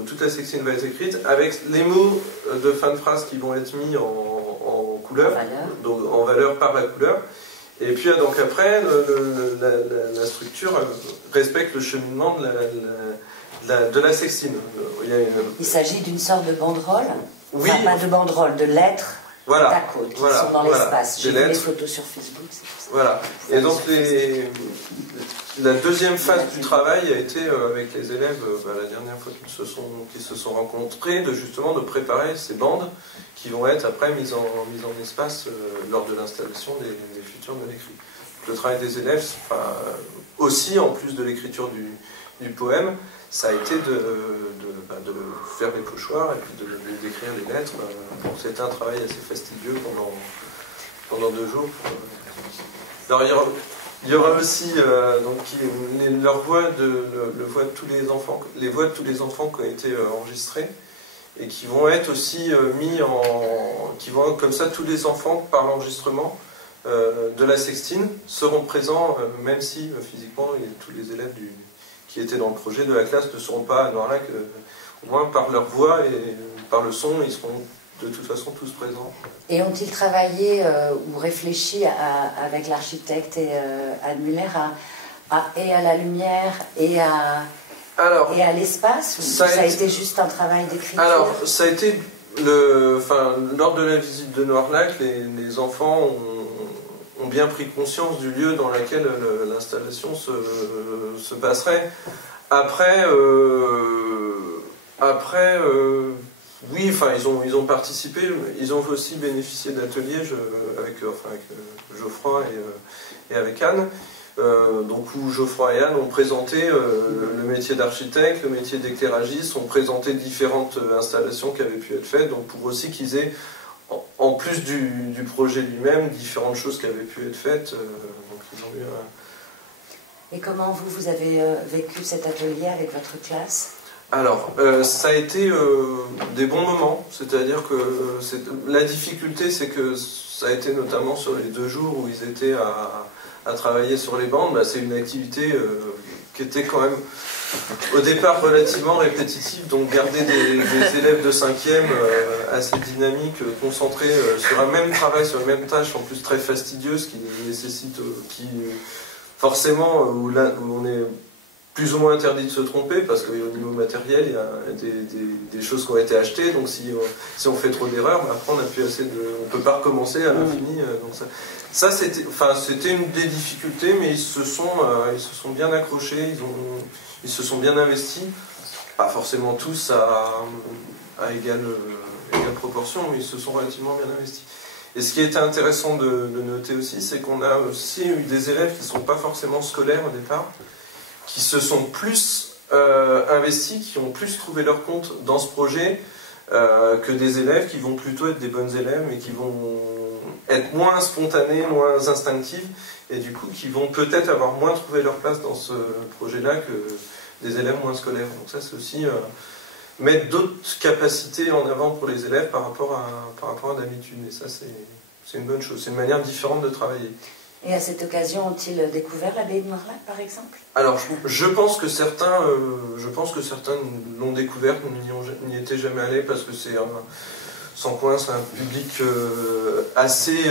toute la sextine va être écrite avec les mots de fin de phrase qui vont être mis en couleur, donc en valeur par la couleur. Et puis donc après, la structure respecte le cheminement de la sextine. Il s'agit d'une sorte de banderole, oui. Enfin, pas de banderole, de lettres. Voilà, qui sont dans l'espace. J'ai vu les photos sur Facebook. Voilà. Et donc la deuxième phase du travail a été avec les élèves, la dernière fois qu'ils se sont rencontrés, de préparer ces bandes qui vont être après mises en espace lors de l'installation des futurs de l'écrit. Le travail des élèves, aussi en plus de l'écriture du poème, ça a été de faire les pochoirs et puis d'écrire les lettres. C'était un travail assez fastidieux pendant 2 jours. Alors il y aura aussi les voix de tous les enfants qui ont été enregistrés et qui vont être aussi qui vont comme ça, tous les enfants par l'enregistrement de la sextine seront présents, même si physiquement tous les élèves qui étaient dans le projet de la classe ne seront pas à Noirlac, au moins par leur voix et par le son, ils seront de toute façon tous présents. Et ont-ils travaillé ou réfléchi avec l'architecte et Anne Muller et à la lumière et à l'espace, ou ça a été juste un travail d'écriture? Alors, ça a été lors de la visite de Noirlac, les enfants ont bien pris conscience du lieu dans lequel l'installation se passerait. Après, oui, ils ont participé, ils ont aussi bénéficié d'ateliers avec Geoffroy et avec Anne, donc où Geoffroy et Anne ont présenté le métier d'architecte, le métier d'éclairagiste, ont présenté différentes installations qui avaient pu être faites, donc pour aussi qu'ils aient, en plus du projet lui-même, différentes choses qui avaient pu être faites. Donc ils ont eu Et comment vous avez vécu cet atelier avec votre classe? Alors, ça a été des bons moments, c'est-à-dire que la difficulté, c'est que ça a été notamment sur les 2 jours où ils étaient à travailler sur les bandes. C'est une activité qui était quand même au départ relativement répétitive, donc garder des élèves de 5e assez dynamiques, concentrés sur un même travail, sur une même tâche, en plus très fastidieuse, qui nécessite, forcément, où on est plus ou moins interdit de se tromper, parce qu'au niveau matériel, il y a des choses qui ont été achetées, donc si on fait trop d'erreurs, après on n'a plus assez on ne peut pas recommencer à l'infini. Donc ça c'était une des difficultés, mais ils se sont bien accrochés, ils se sont bien investis, pas forcément tous à égale proportion, mais ils se sont relativement bien investis. Et ce qui était intéressant de noter aussi, c'est qu'on a aussi eu des élèves qui ne sont pas forcément scolaires au départ, qui se sont plus investis, qui ont plus trouvé leur compte dans ce projet que des élèves qui vont plutôt être des bonnes élèves et qui vont être moins spontanés, moins instinctifs, et du coup qui vont peut-être avoir moins trouvé leur place dans ce projet-là que des élèves moins scolaires. Donc ça c'est aussi mettre d'autres capacités en avant pour les élèves par rapport à d'habitude. Et ça, c'est une bonne chose. C'est une manière différente de travailler. Et à cette occasion, ont-ils découvert l'abbaye de Marlac, par exemple? Alors, je pense que certains l'ont découvert, n'y étaient jamais allés, parce que Sancoins, c'est un public assez...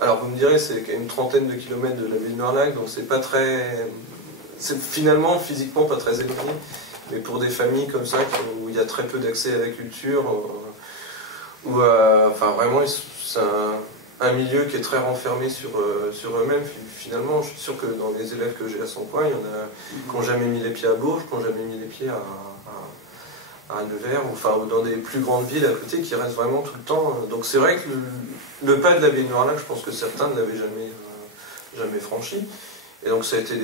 alors, vous me direz, c'est une trentaine de kilomètres de l'abbaye de Marlac, donc c'est pas très... C'est finalement, physiquement, pas très éloigné. Mais pour des familles comme ça, où il y a très peu d'accès à la culture, enfin, vraiment, c'est un milieu qui est très renfermé sur eux-mêmes. Finalement, je suis sûr que dans les élèves que j'ai à Sancoins, il y en a qui n'ont jamais mis les pieds à Bourges, qui n'ont jamais mis les pieds à Nevers, ou dans des plus grandes villes à côté, qui restent vraiment tout le temps. Donc c'est vrai que le pas de l'abbaye de Marlac, je pense que certains ne l'avaient jamais franchi. Et donc ça a été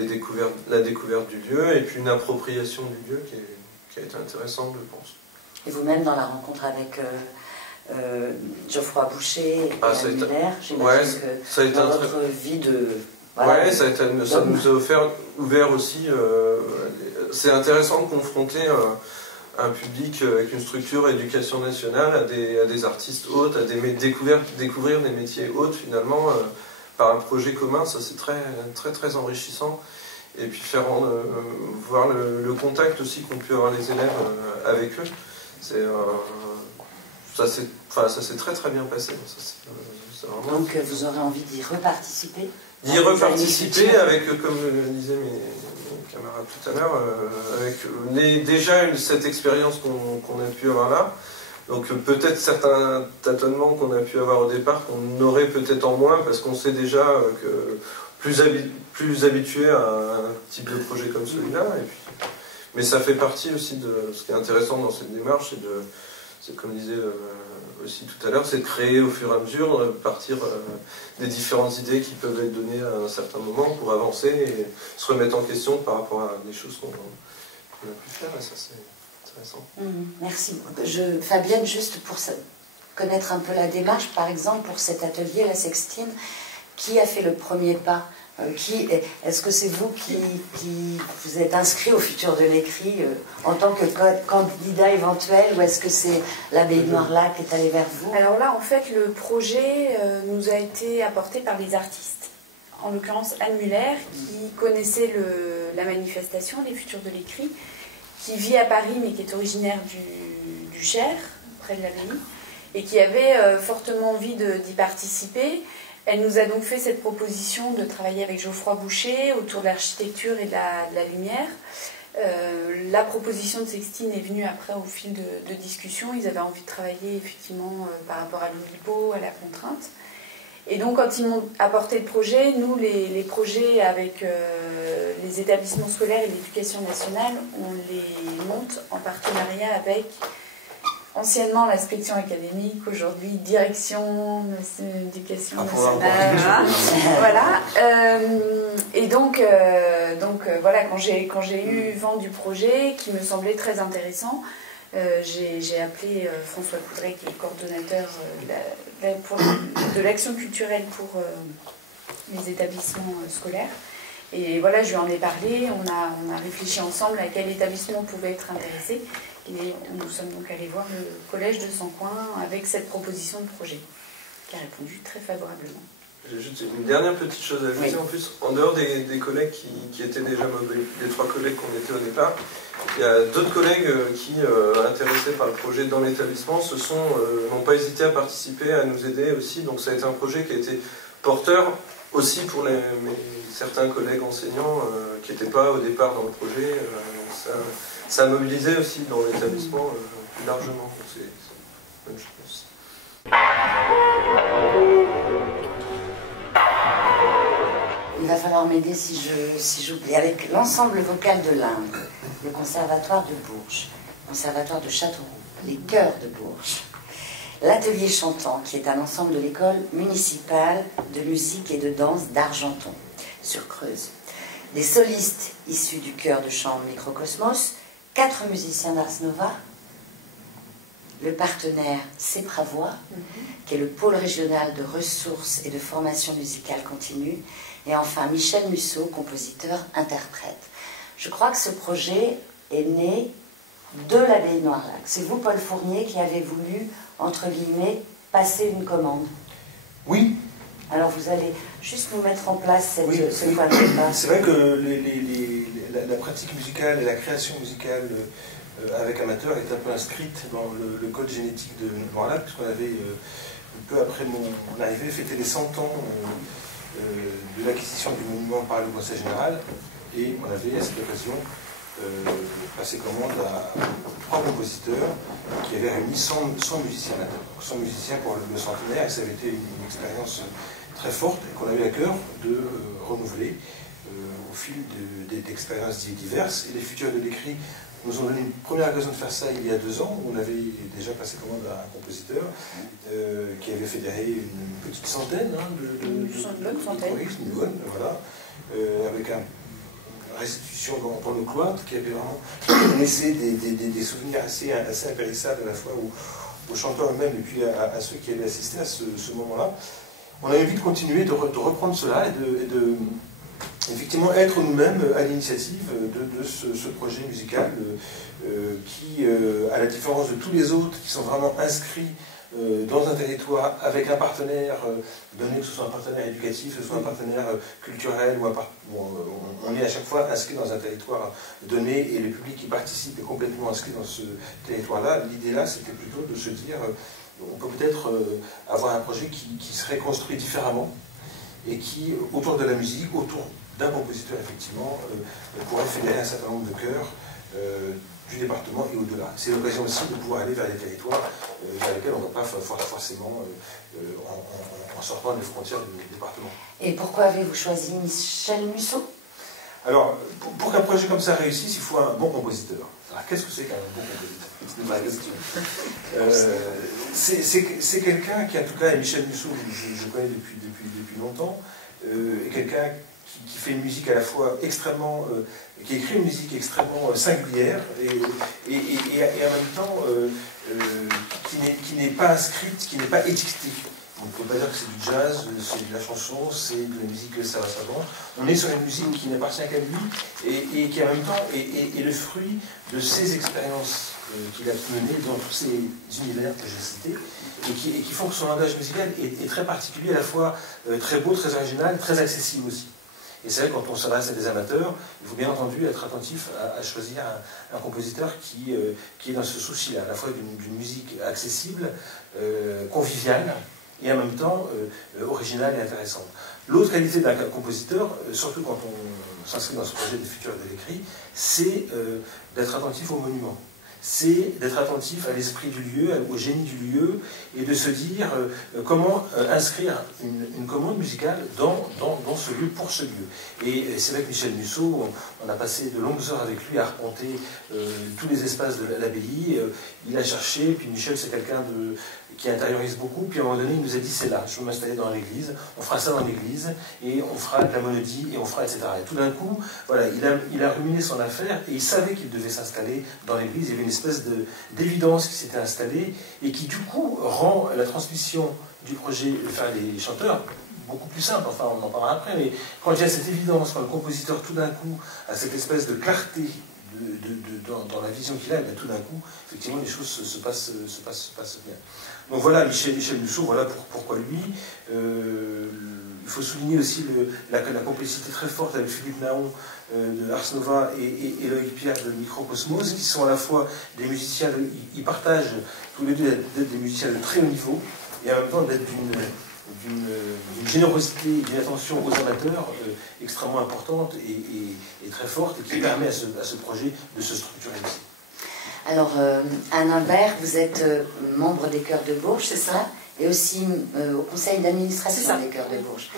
la découverte du lieu, et puis une appropriation du lieu qui a été intéressante, je pense. Et vous-même, dans la rencontre avec Geoffroy Boucher et Anne Muller, j'imagine que dans votre vie de... Voilà. Ouais, ça nous a ouvert aussi... c'est intéressant de confronter un public avec une structure éducation nationale à des artistes hôtes, à découvrir des métiers hôtes, finalement... par un projet commun, ça c'est très, très, très enrichissant. Et puis voir le contact aussi qu'ont pu avoir les élèves avec eux. Ça s'est très très bien passé. Vraiment... Donc vous aurez envie d'y reparticiper? D'y reparticiper avec, comme le disaient mes camarades tout à l'heure, avec déjà cette expérience qu'on a pu avoir là. Donc peut-être certains tâtonnements qu'on a pu avoir au départ, qu'on aurait peut-être en moins, parce qu'on sait déjà que plus habitué à un type de projet comme celui-là. Mais ça fait partie aussi de ce qui est intéressant dans cette démarche, c'est comme disait aussi tout à l'heure, c'est de créer au fur et à mesure, partir des différentes idées qui peuvent être données à un certain moment pour avancer et se remettre en question par rapport à des choses qu'on a pu faire. Et ça, c'est... Merci. Fabienne, juste pour connaître un peu la démarche, par exemple, pour cet atelier, la Sextine, qui a fait le premier pas? Est-ce que c'est vous qui vous êtes inscrit au Futur de l'écrit en tant que candidat éventuel, ou est-ce que c'est l'abbaye de Marlac qui est allée vers vous? Alors là, en fait, le projet nous a été apporté par les artistes. En l'occurrence, Anne Muller, qui connaissait la manifestation, les Futurs de l'écrit, qui vit à Paris mais qui est originaire du Cher, près de l'abbaye, et qui avait fortement envie d'y participer. Elle nous a donc fait cette proposition de travailler avec Geoffroy Boucher autour de l'architecture et de la lumière. La proposition de Sextine est venue après au fil de discussions. Ils avaient envie de travailler effectivement par rapport à l'Oulipo, à la contrainte. Et donc quand ils m'ont apporté le projet, nous les projets avec les établissements scolaires et l'éducation nationale, on les monte en partenariat avec anciennement l'inspection académique, aujourd'hui direction d'éducation nationale. Voilà. Et donc voilà, quand j'ai eu vent du projet qui me semblait très intéressant, j'ai appelé François Coudray, qui est le coordonnateur de l'action culturelle pour les établissements scolaires. Et voilà, je lui en ai parlé, on a réfléchi ensemble à quel établissement pouvait être intéressé. Et nous sommes donc allés voir le collège de Sancoins avec cette proposition de projet, qui a répondu très favorablement. J'ai juste une dernière petite chose à ajouter. Oui. En plus, en dehors des collègues qui étaient déjà mobiles, les 3 collègues qu'on était au départ, il y a d'autres collègues qui, intéressés par le projet dans l'établissement, n'ont pas hésité à participer, à nous aider aussi. Donc ça a été un projet qui a été porteur aussi pour certains collègues enseignants qui n'étaient pas au départ dans le projet. Ça a mobilisé aussi dans l'établissement plus largement. C'est une bonne chose. Il va falloir m'aider si j'oublie. Avec l'ensemble vocal de l'Inde, le conservatoire de Bourges, le conservatoire de Châteauroux, les chœurs de Bourges, l'atelier chantant, qui est un ensemble de l'école municipale de musique et de danse d'Argenton, sur Creuse, des solistes issus du chœur de chant Microcosmos, 4 musiciens d'Ars Nova, le partenaire Sepravoix, qui est le pôle régional de ressources et de formation musicale continue, et enfin Michel Musso, compositeur-interprète. Je crois que ce projet est né de l'abbaye de Noirlac. C'est vous, Paul Fournier, qui avez voulu, entre guillemets, passer une commande. Oui. Alors vous allez juste nous mettre en place ce point de départ. C'est vrai que la pratique musicale et la création musicale avec amateur est un peu inscrite dans le code génétique de Noirlac, puisqu'on avait, peu après mon arrivée, fêté les 100 ans de l'acquisition du monument par le Conseil général, et on avait à cette occasion passé commande à 3 compositeurs qui avaient réuni 100 musiciens amateurs, 100 musiciens pour le centenaire, et ça avait été une expérience très forte et qu'on a eu à cœur de renouveler au fil d'expériences diverses. Et les futurs de l'écrit nous ont donné une première occasion de faire ça il y a 2 ans. On avait déjà passé commande à un compositeur qui avait fédéré une petite centaine une bonne centaine, voilà, avec une restitution dans nos cloîtres qui avait vraiment laissé des souvenirs assez impérissables à la fois aux chanteurs eux-mêmes et puis à ceux qui avaient assisté à ce moment-là. On a envie de continuer, de reprendre cela et de effectivement être nous-mêmes à l'initiative de ce projet musical qui, à la différence de tous les autres qui sont vraiment inscrits dans un territoire avec un partenaire donné, que ce soit un partenaire éducatif, que ce soit un partenaire culturel, on est à chaque fois inscrit dans un territoire donné et le public qui participe est complètement inscrit dans ce territoire-là. L'idée là, c'était plutôt de se dire on peut peut-être avoir un projet qui serait construit différemment et qui, autour de la musique, autour d'un compositeur, effectivement, pourrait fédérer un certain nombre de chœurs du département et au-delà. C'est l'occasion aussi de pouvoir aller vers des territoires vers lesquels on ne va pas forcément en sortant des frontières du département. Et pourquoi avez-vous choisi Michel Musso? Alors, pour qu'un projet comme ça réussisse, il faut un bon compositeur. Alors, qu'est-ce que c'est qu'un bon compositeur? C'est ma question. C'est quelqu'un qui, en tout cas, et Michel Musso, je connais depuis longtemps, est quelqu'un qui fait une musique à la fois extrêmement, qui écrit une musique extrêmement singulière et en même temps qui n'est pas inscrite, qui n'est pas étiquetée. On ne peut pas dire que c'est du jazz, c'est de la chanson, c'est de la musique savante. On est sur une musique qui n'appartient qu'à lui et qui en même temps est le fruit de ses expériences qu'il a menées dans tous ces univers que j'ai cités et qui font que son langage musical est très particulier, à la fois très beau, très original, très accessible aussi. Et c'est vrai, quand on s'adresse à des amateurs, il faut bien entendu être attentif à choisir un compositeur qui est dans ce souci-là, à la fois d'une musique accessible, conviviale, et en même temps originale et intéressante. L'autre qualité d'un compositeur, surtout quand on s'inscrit dans ce projet des futurs de l'écrit, c'est d'être attentif aux monuments. C'est d'être attentif à l'esprit du lieu, au génie du lieu, et de se dire comment inscrire une commande musicale dans ce lieu, pour ce lieu. Et c'est vrai que Michel Musso, on a passé de longues heures avec lui à arpenter tous les espaces de l'abbaye. Il a cherché, puis Michel c'est quelqu'un qui intériorise beaucoup, puis à un moment donné il nous a dit c'est là, je veux m'installer dans l'église, on fera ça dans l'église, et on fera de la monodie, et on fera etc. Et tout d'un coup, voilà, il a ruminé son affaire, et il savait qu'il devait s'installer dans l'église. Il y avait une espèce d'évidence qui s'était installée, et qui du coup rend la transmission du projet, enfin les chanteurs, beaucoup plus simple, enfin on en parlera après, mais quand il y a cette évidence, quand le compositeur tout d'un coup a cette espèce de clarté dans la vision qu'il a, bien, tout d'un coup, effectivement, les choses se passent bien. Donc voilà, Michel Musso, voilà pourquoi lui. Il faut souligner aussi la complicité très forte avec Philippe Naon de Ars Nova et Loïc Pierre de Microcosmos, qui sont à la fois des musiciens, ils partagent tous les deux d'être des musiciens de très haut niveau, et en même temps d'être d'une générosité, d'une attention aux amateurs extrêmement importante et très forte, et qui permet à ce projet de se structurer aussi. Alors, Anne Imbert, vous êtes membre des Chœurs de Bourges, c'est ça? Et aussi au conseil d'administration des Chœurs de Bourges.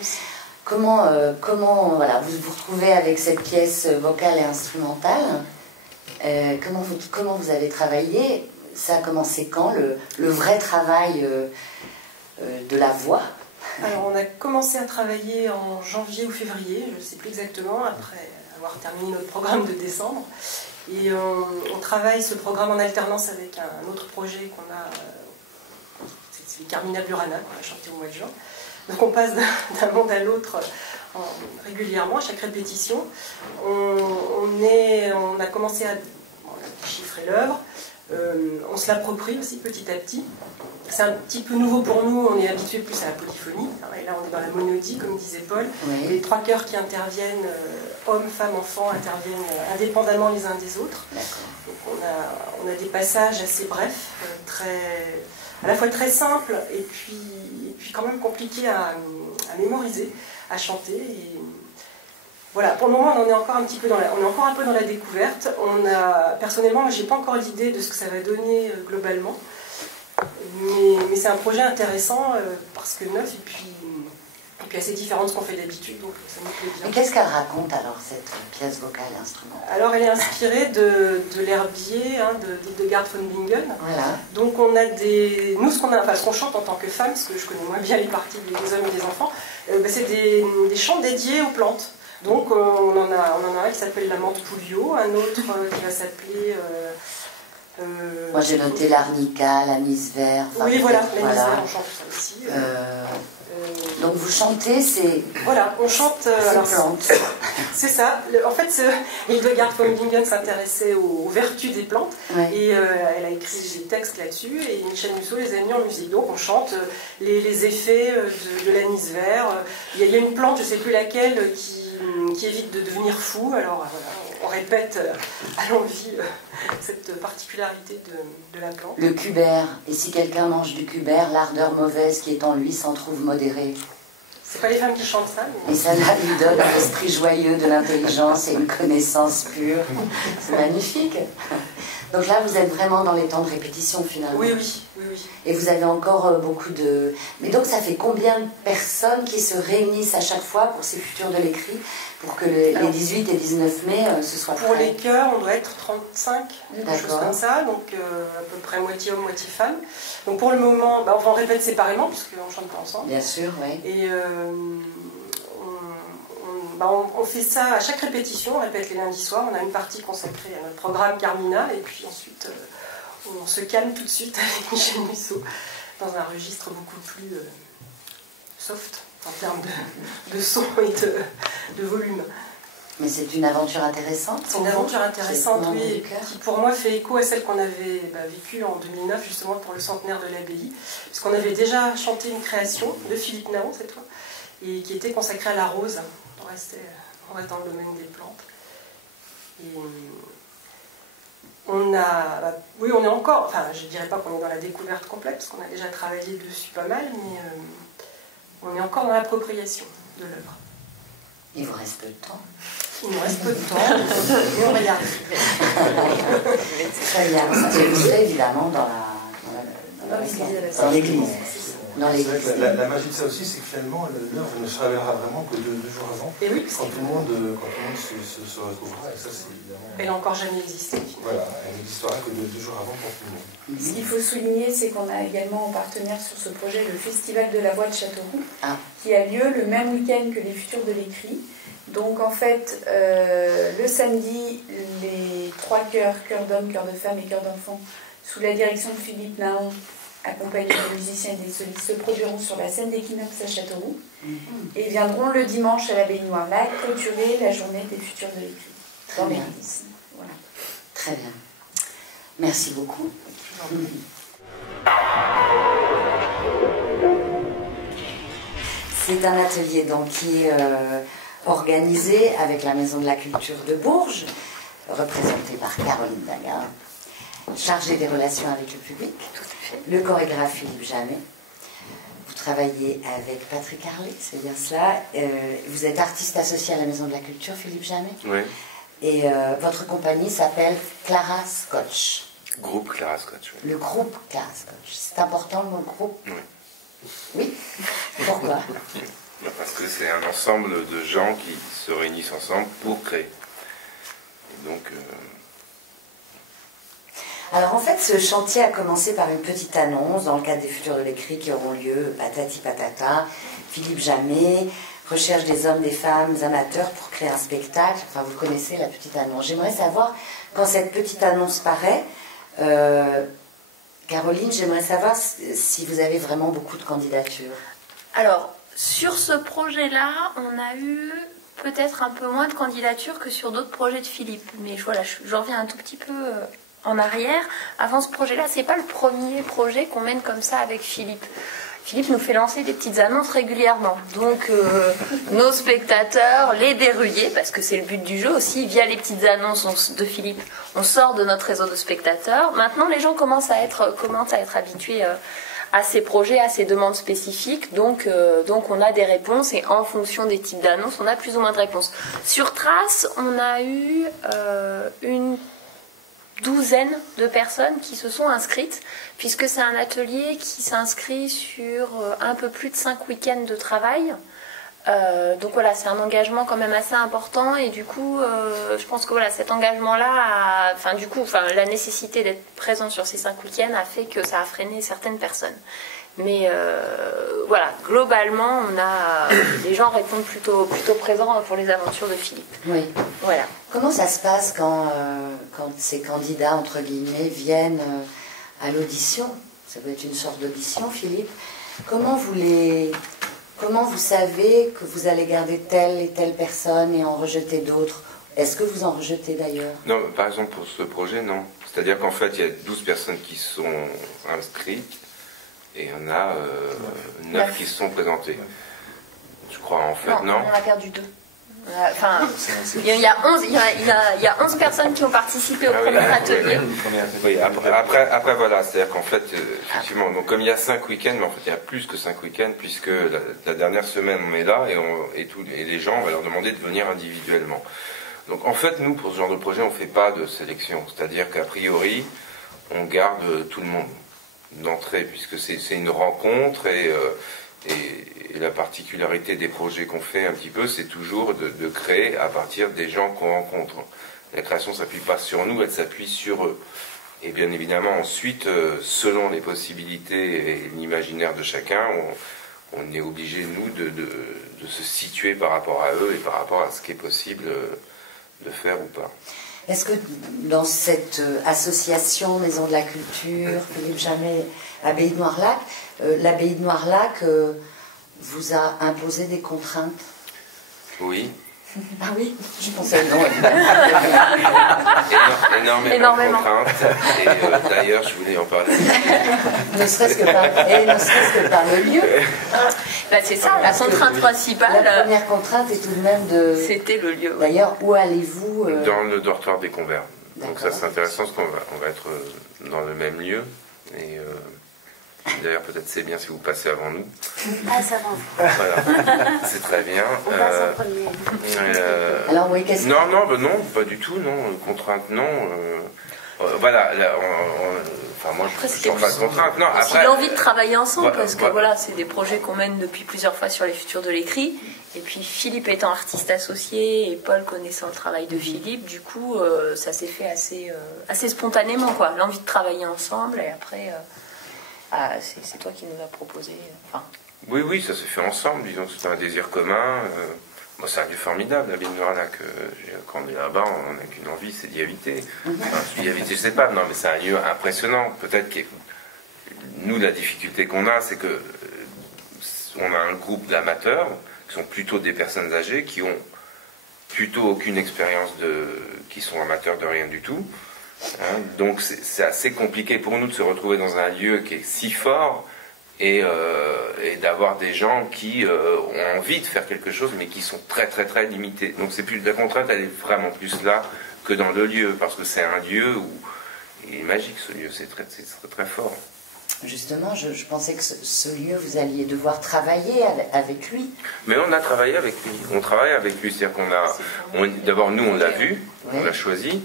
Comment voilà, vous vous retrouvez avec cette pièce vocale et instrumentale? Comment vous avez travaillé? Ça a commencé quand, le vrai travail de la voix? Alors, on a commencé à travailler en janvier ou février, je ne sais plus exactement, après avoir terminé notre programme de décembre. Et on travaille ce programme en alternance avec un autre projet qu'on a, c'est Carmina Burana, qu'on a chanté au mois de juin. Donc on passe d'un monde à l'autre régulièrement, à chaque répétition. On a commencé à chiffrer l'œuvre. On se l'approprie aussi petit à petit. C'est un petit peu nouveau pour nous, on est habitué plus à la polyphonie. Et là, on est dans la monodie, comme disait Paul. Oui. Les 3 chœurs qui interviennent, hommes, femmes, enfants, interviennent indépendamment les uns des autres. Donc on a des passages assez brefs, à la fois très simples et puis quand même compliqués à mémoriser, à chanter. Et voilà, pour le moment, on est encore un peu dans la découverte. Personnellement, je n'ai pas encore l'idée de ce que ça va donner globalement. Mais c'est un projet intéressant parce que neuf et puis assez différent de ce qu'on fait d'habitude, donc ça me plaît bien. Et qu'est-ce qu'elle raconte alors, cette pièce vocale instrumentale? Alors elle est inspirée de l'herbier de Gerd von Bingen. Voilà. Donc on a ce qu'on chante en tant que femme, parce que je connais moins bien les parties des hommes et des enfants, c'est des chants dédiés aux plantes. Donc on en a un qui s'appelle la menthe Pouliot, un autre qui va s'appeler... Moi j'ai noté l'arnica, l'anis vert. Oui, voilà, l'anis vert, on chante ça aussi. Donc vous chantez, c'est... Voilà, on chante... plantes. C'est ça. En fait, Hildegard von Bingen s'intéressait aux vertus des plantes, ouais. Et elle a écrit des textes là-dessus, et Michel Musso les a mis en musique. Donc on chante les effets de l'anis vert. Il y a une plante, je ne sais plus laquelle, qui évite de devenir fou. Alors voilà, on répète à l'envi cette particularité de la plante. Le cubère. Et si quelqu'un mange du cubère, l'ardeur mauvaise qui est en lui s'en trouve modérée. C'est pas les femmes qui chantent ça. Mais... Et ça lui donne un esprit joyeux, de l'intelligence et une connaissance pure. C'est magnifique. Donc là, vous êtes vraiment dans les temps de répétition finalement. Oui. Et vous avez encore beaucoup de... Mais donc ça fait combien de personnes qui se réunissent à chaque fois pour ces futurs de l'écrit, pour que les 18 et 19 mai, ce soit pour les chœurs, on doit être 35, quelque chose comme ça, donc à peu près moitié homme, moitié femme. Donc pour le moment, on répète séparément, puisqu'on ne chante pas ensemble. Bien sûr, oui. Et on fait ça à chaque répétition, on répète les lundis soirs, on a une partie consacrée à notre programme Carmina, et puis ensuite on se calme tout de suite avec Michel Musso, dans un registre beaucoup plus soft en termes de son et de volume. Mais c'est une aventure intéressante. C'est une aventure intéressante, oui, qui pour moi fait écho à celle qu'on avait vécue en 2009, justement pour le centenaire de l'abbaye, puisqu'on avait déjà chanté une création de Philippe Naon cette fois, et qui était consacrée à la rose. On reste dans le domaine des plantes. Et on est encore, enfin je ne dirais pas qu'on est dans la découverte complète, parce qu'on a déjà travaillé dessus pas mal, mais on est encore dans l'appropriation de l'œuvre. Il vous reste peu de temps. Il nous reste peu de temps, mais on va y arriver. Très bien. Vous serez évidemment dans l'église. La magie de ça aussi, c'est que finalement, l'œuvre ne se révélera vraiment que 2 jours avant. Et oui, quand tout le monde se retrouvera, et ça c'est évidemment... Elle n'a encore jamais existé. Voilà, elle n'existera que 2 jours avant pour tout le monde. Ce qu'il faut souligner, c'est qu'on a également en partenaire sur ce projet le Festival de la Voix de Châteauroux, qui a lieu le même week-end que les Futurs de l'écrit. Donc en fait, le samedi, les 3 chœurs, chœur d'hommes, chœur de femmes et chœur d'enfants, sous la direction de Philippe Naon, accompagnés de musiciens et des solistes, se produiront sur la scène d'Équinoxe à Châteauroux et viendront le dimanche à la baignoire là clôturer la journée des Futurs de l'écrit dans l'église. Voilà. Très bien. Merci beaucoup. C'est un atelier donc qui est organisé avec la Maison de la Culture de Bourges, représentée par Caroline Daguin, chargée des relations avec le public, le chorégraphe Philippe Jamet. Vous travaillez avec Patrick Harley, c'est bien cela. Vous êtes artiste associé à la Maison de la Culture, Philippe Jamet. Oui. Et votre compagnie s'appelle Clara Scotch. Groupe Clara Scotch. Oui. Le groupe Clara Scotch. C'est important le mot groupe? Oui. Oui. Pourquoi? Parce que c'est un ensemble de gens qui se réunissent ensemble pour créer. Et donc... Alors en fait, ce chantier a commencé par une petite annonce dans le cadre des Futurs de l'écrit qui auront lieu, patati patata, Philippe Jamet, recherche des hommes, des femmes, amateurs pour créer un spectacle. Enfin, vous connaissez la petite annonce. J'aimerais savoir, quand cette petite annonce paraît, Caroline, j'aimerais savoir si vous avez vraiment beaucoup de candidatures. Alors, sur ce projet-là, on a eu peut-être un peu moins de candidatures que sur d'autres projets de Philippe. Mais voilà, j'en reviens un tout petit peu en arrière. Avant ce projet-là, c'est pas le premier projet qu'on mène comme ça avec Philippe. Philippe nous fait lancer des petites annonces régulièrement. Donc, nos spectateurs, les déruiller, parce que c'est le but du jeu aussi, via les petites annonces de Philippe, on sort de notre réseau de spectateurs. Maintenant, les gens commencent à être habitués à ces projets, à ces demandes spécifiques. Donc, on a des réponses et en fonction des types d'annonces, on a plus ou moins de réponses. Sur Trace, on a eu une douzaine de personnes qui se sont inscrites, puisque c'est un atelier qui s'inscrit sur un peu plus de 5 week-ends de travail. Donc voilà, c'est un engagement quand même assez important, et du coup, je pense que voilà, cet engagement-là, la nécessité d'être présent sur ces 5 week-ends a fait que ça a freiné certaines personnes. Mais voilà, globalement, les gens répondent plutôt présents pour les aventures de Philippe. Oui. Voilà. Comment ça se passe quand ces candidats, entre guillemets, viennent à l'audition? Ça peut être une sorte d'audition, Philippe. Comment vous savez que vous allez garder telle et telle personne et en rejeter d'autres? Est-ce que vous en rejetez d'ailleurs? Non, par exemple, pour ce projet, non. C'est-à-dire qu'en fait, il y a 12 personnes qui sont inscrites et il y en a 9 qui se sont présentées. Je crois, en fait, non. On en a perdu 2. Enfin, il y a 11 personnes qui ont participé au premier atelier. Oui, après voilà, c'est-à-dire qu'en fait, effectivement, donc comme il y a 5 week-ends, mais en fait il y a plus que 5 week-ends, puisque la dernière semaine on est là et les gens, on va leur demander de venir individuellement. Donc en fait, nous, pour ce genre de projet, on ne fait pas de sélection, c'est-à-dire qu'a priori, on garde tout le monde d'entrée, puisque c'est une rencontre et la particularité des projets qu'on fait un petit peu, c'est toujours de créer à partir des gens qu'on rencontre. La création ne s'appuie pas sur nous, elle s'appuie sur eux. Et bien évidemment, ensuite, selon les possibilités et l'imaginaire de chacun, on est obligé, nous, de se situer par rapport à eux et par rapport à ce qui est possible de faire ou pas. Est-ce que dans cette association Maison de la Culture, Philippe Jamet, Abbaye de Noirlac, l'Abbaye de Noirlac vous a imposé des contraintes? Oui. Ah oui, je pensais non. Énormément de contraintes. Et d'ailleurs, je voulais en parler. Ne serait-ce que par le lieu. C'est ça, la contrainte principale. La première contrainte est tout de même de... C'était le lieu. D'ailleurs, où allez-vous Dans le dortoir des Convers. Donc ça, c'est intéressant parce qu'on va être dans le même lieu. Et d'ailleurs, peut-être c'est bien si vous passez avant nous. Ah, ça va. Voilà, c'est très bien. On passe en premier. Alors, oui, qu'est-ce que... Non, pas du tout, non. Contrainte, non. Voilà, enfin, moi, je suis en face de contrainte. Non, après... J'ai envie de travailler ensemble, parce que voilà, c'est des projets qu'on mène depuis plusieurs fois sur les futurs de l'écrit. Et puis, Philippe étant artiste associé et Paul connaissant le travail de Philippe, du coup, ça s'est fait assez spontanément, quoi. L'envie de travailler ensemble, et après... c'est toi qui nous as proposé. Enfin. Oui, ça se fait ensemble, disons, c'est un désir commun. C'est un lieu formidable, l'Abbaye de Noirlac. Quand on est là-bas, on n'a qu'une envie, c'est d'y habiter. Enfin, d'y habiter, je sais pas, non, mais c'est un lieu impressionnant. Peut-être que nous, la difficulté qu'on a, c'est que on a un groupe d'amateurs, qui sont plutôt des personnes âgées, qui ont plutôt aucune expérience qui sont amateurs de rien du tout. Hein, donc c'est assez compliqué pour nous de se retrouver dans un lieu qui est si fort et d'avoir des gens qui ont envie de faire quelque chose mais qui sont très très très limités. Donc c'est plus la contrainte, elle est vraiment plus là que dans le lieu, parce que c'est un lieu où il est magique, ce lieu, c'est très, très très fort. Justement, je pensais que ce lieu, vous alliez devoir travailler avec lui. Mais on a travaillé avec lui, on travaille avec lui, c'est-à-dire d'abord nous on l'a vu, on l'a choisi.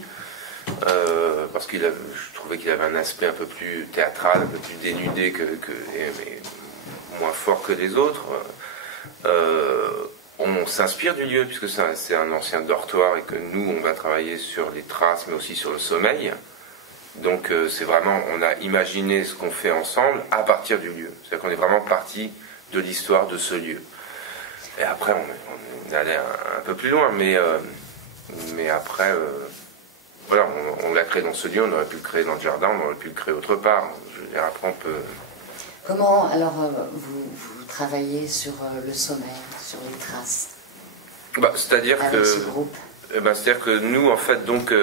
Parce que je trouvais qu'il avait un aspect un peu plus théâtral, un peu plus dénudé mais moins fort que les autres. On s'inspire du lieu, puisque c'est un ancien dortoir et que nous, on va travailler sur les traces, mais aussi sur le sommeil. Donc c'est vraiment, on a imaginé ce qu'on fait ensemble à partir du lieu. C'est-à-dire qu'on est vraiment parti de l'histoire de ce lieu. Et après, on est allé un peu plus loin, mais après... Voilà, on l'a créé dans ce lieu, on aurait pu le créer dans le jardin, on aurait pu le créer autre part. Je veux dire, après on peut... Comment, alors, vous travaillez sur le sommeil, sur les traces c'est-à-dire avec ce groupe? C'est-à-dire que nous, en fait, donc,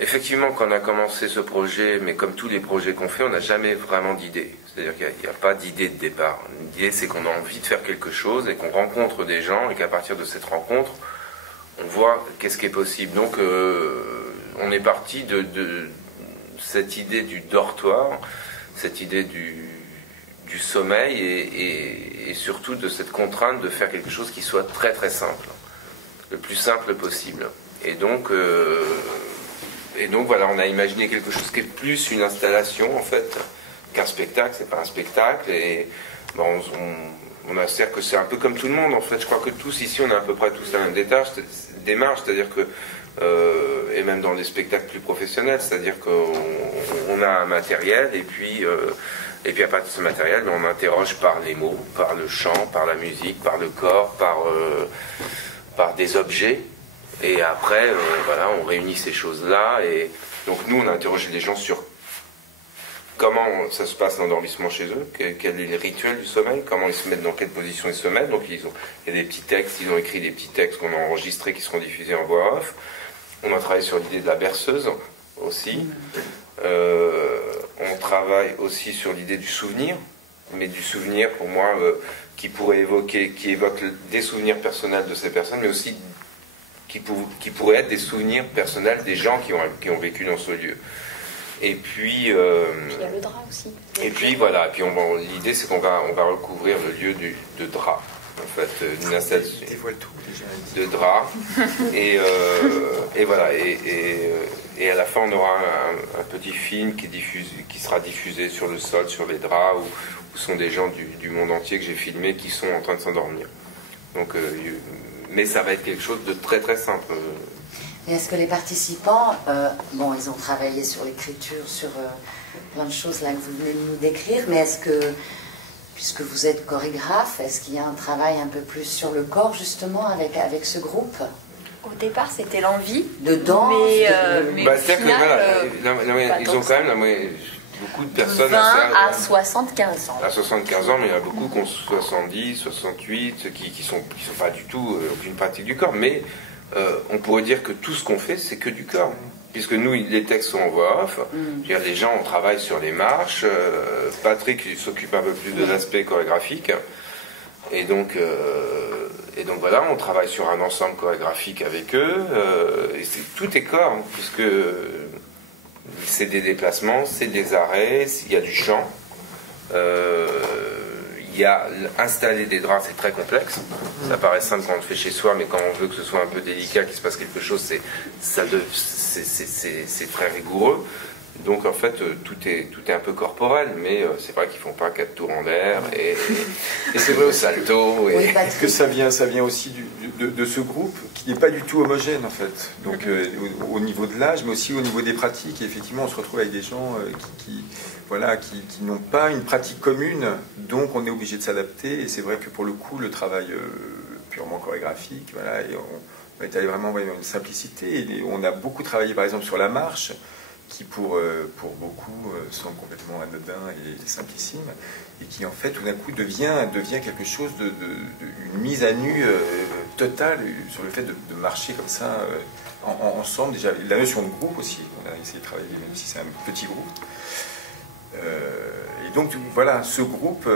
Effectivement, quand on a commencé ce projet, mais comme tous les projets qu'on fait, on n'a jamais vraiment d'idée. C'est-à-dire qu'il n'y a pas d'idée de départ. L'idée, c'est qu'on a envie de faire quelque chose et qu'on rencontre des gens et qu'à partir de cette rencontre, on voit qu'est-ce qui est possible. Donc, on est parti de cette idée du dortoir, cette idée du sommeil et surtout de cette contrainte de faire quelque chose qui soit très très simple, le plus simple possible. Et donc voilà, on a imaginé quelque chose qui est plus une installation en fait qu'un spectacle. C'est pas un spectacle et bon, on a c'est-à-dire que c'est un peu comme tout le monde en fait. Je crois que tous ici on a à peu près tous la même démarche, c'est-à-dire que et même dans des spectacles plus professionnels, c'est-à-dire qu'on a un matériel et puis à partir de ce matériel on interroge par les mots, par le chant, par la musique, par le corps, par des objets. Et après, voilà, on réunit ces choses-là. Et donc nous, on a interrogé les gens sur comment ça se passe l'endormissement chez eux, quel est le rituel du sommeil, comment ils se mettent, dans quelle position ils se mettent. Donc il y a des petits textes, ils ont écrit des petits textes qu'on a enregistrés, qui seront diffusés en voix off. On a travaillé sur l'idée de la berceuse aussi. On travaille aussi sur l'idée du souvenir, mais du souvenir pour moi qui évoque des souvenirs personnels de ces personnes, mais aussi qui pourraient être des souvenirs personnels des gens qui ont vécu dans ce lieu. Et puis il y a le drap aussi. Et puis voilà, et puis l'idée c'est qu'on va recouvrir le lieu de drap, en fait, une installation de drap. Et voilà, et à la fin on aura un petit film qui sera diffusé sur le sol, sur les draps, où sont des gens du monde entier que j'ai filmés qui sont en train de s'endormir. Donc mais ça va être quelque chose de très très simple. Et est-ce que les participants, ils ont travaillé sur l'écriture, sur plein de choses là que vous venez de nous décrire, mais est-ce que, puisque vous êtes chorégraphe, est-ce qu'il y a un travail un peu plus sur le corps justement avec ce groupe? Au départ, c'était l'envie de danse, mais c'est-à-dire que voilà, ils ont quand même beaucoup de personnes 20 à 75 ans. À 75 ans, mais il y en a beaucoup qui ont 70, 68, qui sont pas du tout aucune pratique du corps. Mais on pourrait dire que tout ce qu'on fait, c'est que du corps. Puisque nous, les textes sont en voix off. Les gens, on travaille sur les marches. Patrick s'occupe un peu plus de l'aspect chorégraphique. Et donc voilà, on travaille sur un ensemble chorégraphique avec eux. Et tout est corps, puisque c'est des déplacements, c'est des arrêts, il y a du chant, il y a installer des draps, c'est très complexe. Ça paraît simple quand on le fait chez soi, mais quand on veut que ce soit un peu délicat, qu'il se passe quelque chose, c'est très rigoureux. Donc en fait, tout est un peu corporel, mais c'est vrai qu'ils font pas 4 tours en l'air, et c'est vrai au salto. Est-ce que ça vient aussi de ce groupe qui n'est pas du tout homogène en fait, donc au niveau de l'âge, mais aussi au niveau des pratiques. Et effectivement, on se retrouve avec des gens qui n'ont pas une pratique commune, donc on est obligé de s'adapter. Et c'est vrai que pour le coup, le travail purement chorégraphique, voilà, et on est allé vraiment vers une simplicité. Et on a beaucoup travaillé par exemple sur la marche, qui pour beaucoup semble complètement anodin et simplissime, et qui en fait tout d'un coup devient quelque chose une mise à nu totale sur le fait de marcher comme ça ensemble. Déjà la notion de groupe aussi, on a essayé de travailler même si c'est un petit groupe. Et donc voilà, ce groupe,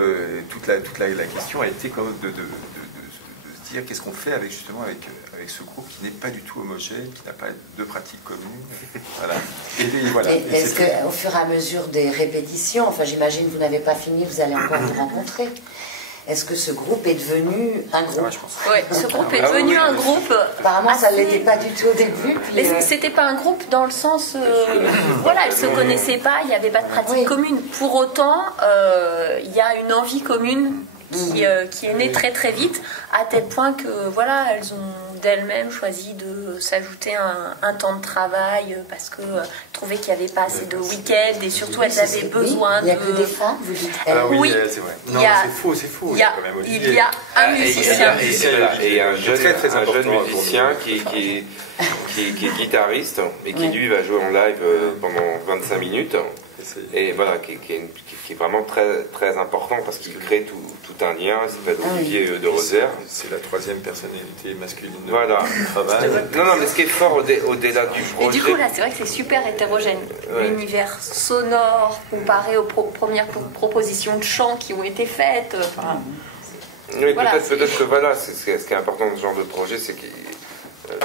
toute la question a été comme de se dire qu'est-ce qu'on fait avec ce groupe qui n'est pas du tout homogène, qui n'a pas de pratiques communes. Voilà. Est-ce qu'au fur et à mesure des répétitions, enfin j'imagine que vous n'avez pas fini, vous allez encore vous rencontrer, est-ce que ce groupe est devenu un groupe? Oui, ce groupe est devenu un groupe. Apparemment ça ne l'était pas du tout au début. C'était pas un groupe dans le sens, ils se connaissaient pas, il n'y avait pas de pratique commune. Pour autant, il y a une envie commune qui est née très très vite, à tel point que elles ont d'elles-mêmes choisi de s'ajouter un temps de travail parce que trouvaient qu'il n'y avait pas assez de week-end, et surtout elles avaient besoin de... Il n'y a que des femmes, vous dites. Oui, c'est vrai. Non, c'est faux. Il y a un musicien. Et un jeune musicien qui est guitariste et qui lui va jouer en live pendant 25 minutes. et voilà, qui est vraiment très, très important parce qu'il crée tout un lien. Il s'appelle Olivier de Rosaire. C'est la troisième personnalité masculine de voilà. travail. Non, mais ce qui est fort au-delà du projet... Et du coup, là, c'est vrai que c'est super hétérogène. L'univers sonore comparé aux premières propositions de chant qui ont été faites. Enfin, oui, voilà, peut-être que voilà, ce qui est important dans ce genre de projet, c'est que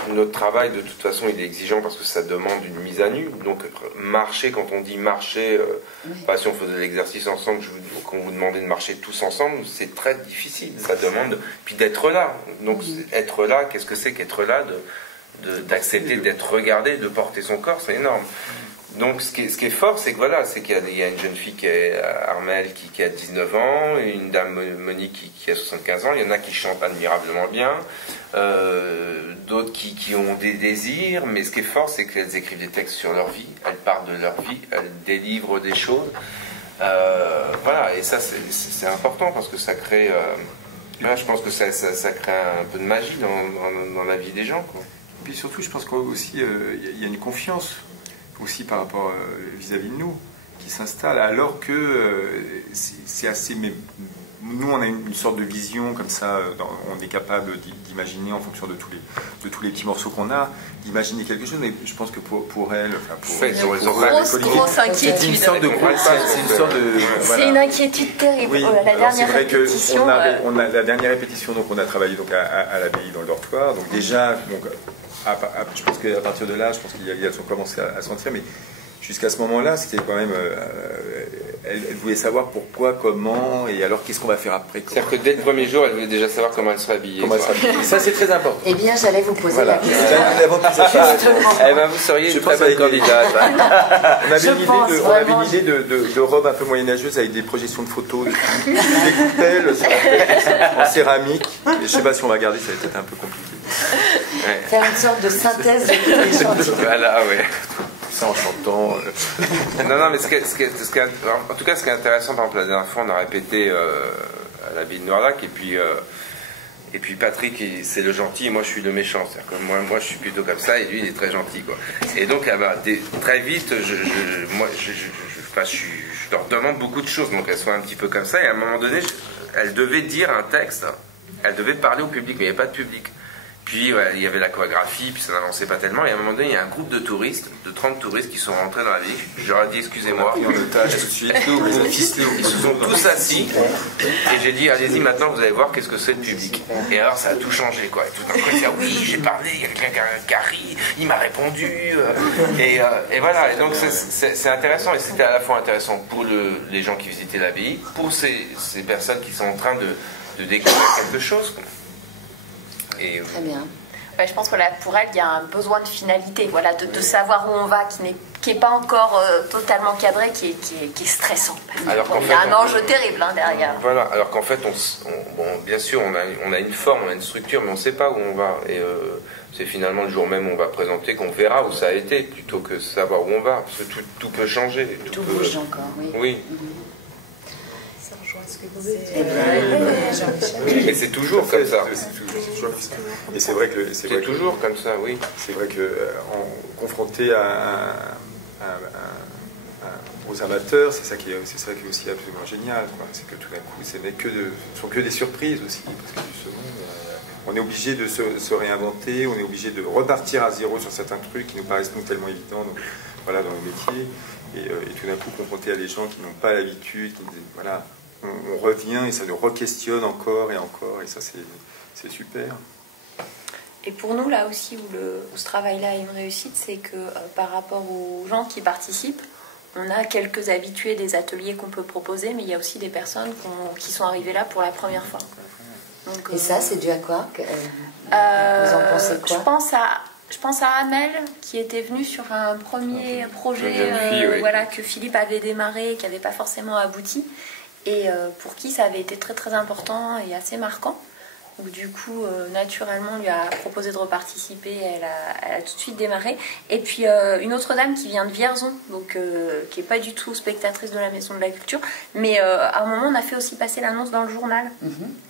notre travail, de toute façon, il est exigeant parce que ça demande une mise à nu. Donc, marcher, quand on dit marcher, si on faisait l'exercice ensemble, qu'on vous demandait de marcher tous ensemble, c'est très difficile. Ça demande, puis d'être là. Donc, être là, qu'est-ce que c'est qu'être là, d'accepter d'être regardé, de porter son corps, c'est énorme. Donc ce qui est fort, c'est que voilà, c'est qu'il y a une jeune fille qui est Armelle qui a 19 ans, une dame Monique qui a 75 ans, il y en a qui chantent admirablement bien, d'autres qui ont des désirs, mais ce qui est fort, c'est qu'elles écrivent des textes sur leur vie, elles parlent de leur vie, elles délivrent des choses. Voilà, et ça c'est important parce que ça crée, je pense que ça crée un peu de magie dans la vie des gens, quoi. Et puis surtout, je pense qu'aussi, il y a une confiance aussi par rapport vis-à-vis de nous qui s'installe, alors que c'est assez... Mais nous, on a une sorte de vision comme ça, on est capable d'imaginer en fonction de tous les petits morceaux qu'on a, d'imaginer quelque chose, mais je pense que pour elle, grosse inquiétude. C'est une sorte de c'est une inquiétude terrible. Oui, la dernière répétition. La dernière répétition, donc on a travaillé donc à l'abbaye dans le dortoir, donc déjà, je pense qu'à partir de là, je pense qu'elles ont commencé à sentir, mais jusqu'à ce moment-là, c'était quand même... elle voulait savoir pourquoi, comment, et alors qu'est-ce qu'on va faire après. C'est-à-dire que dès le premier jour, elle voulait déjà savoir comment elle serait habillée. Ça, c'est très important. Eh bien, j'allais vous poser la question. Eh bien, vous seriez une très bonne candidate. On avait une idée de robe un peu moyenâgeuse avec des projections de photos, des coupelles en céramique. Et je ne sais pas si on va garder, ça va être un peu compliqué. Faire une sorte de synthèse de tous les chantiers. Voilà, ouais. Ça en chantant. Non, mais en tout cas, ce qui est intéressant, par exemple, la dernière fois, on a répété à l'abbaye de Noirlac, et puis Patrick, c'est le gentil, et moi, je suis le méchant. C'est-à-dire que moi, je suis plutôt comme ça, et lui, il est très gentil, quoi. Et donc, très vite, je leur demande beaucoup de choses, donc elles sont un petit peu comme ça, et à un moment donné, elle devait dire un texte, elle devait parler au public, mais il n'y avait pas de public. Puis il y avait la chorégraphie, puis ça n'avançait pas tellement. Et à un moment donné, il y a un groupe de touristes, de 30 touristes qui sont rentrés dans la ville. Je leur ai dit, excusez-moi. Ils se sont tous assis. Et j'ai dit, allez-y, maintenant, vous allez voir qu'est-ce que c'est le public. Et alors, ça a tout changé, quoi. Et tout d'un coup, ils disaient, oui, j'ai parlé, il y a quelqu'un qui a ri, il m'a répondu. Et voilà. Et donc, c'est intéressant. Et c'était à la fois intéressant pour les gens qui visitaient l'abbaye, pour ces personnes qui sont en train de découvrir quelque chose, quoi. Très bien. Ouais, je pense que là, pour elle, il y a un besoin de finalité, voilà, de savoir où on va, qui n'est pas encore totalement cadré, qui est stressant. Alors il y a un enjeu terrible derrière. Voilà, alors qu'en fait, bien sûr, on a une forme, on a une structure, mais on ne sait pas où on va. Et c'est finalement le jour même où on va présenter qu'on verra où ça a été, plutôt que savoir où on va. Parce que tout peut changer. Tout bouge encore, oui. Oui. Mais c'est toujours comme ça. Et c'est vrai que c'est toujours comme ça, oui. C'est vrai que confronté aux amateurs, c'est ça qui est aussi absolument génial. C'est que tout d'un coup, ce sont que des surprises aussi, parce que justement, on est obligé de se réinventer, on est obligé de repartir à zéro sur certains trucs qui nous paraissent tellement évidents, donc, voilà, dans le métier, et tout d'un coup confronté à des gens qui n'ont pas l'habitude, voilà. On revient et ça nous re-questionne encore, et ça c'est super. Et pour nous, là aussi, où ce travail-là est une réussite, c'est que par rapport aux gens qui participent, on a quelques habitués des ateliers qu'on peut proposer, mais il y a aussi des personnes qui sont arrivées là pour la première fois. Donc, et ça, c'est dû à quoi vous en pensez quoi? Je pense à Amel, qui était venue sur un premier projet voilà, que Philippe avait démarré, qui n'avait pas forcément abouti, et pour qui ça avait été très très important et assez marquant. Donc du coup, naturellement, on lui a proposé de reparticiper, elle a tout de suite démarré. Et puis une autre dame qui vient de Vierzon, donc qui n'est pas du tout spectatrice de la Maison de la Culture, mais à un moment, on a fait aussi passer l'annonce dans le journal.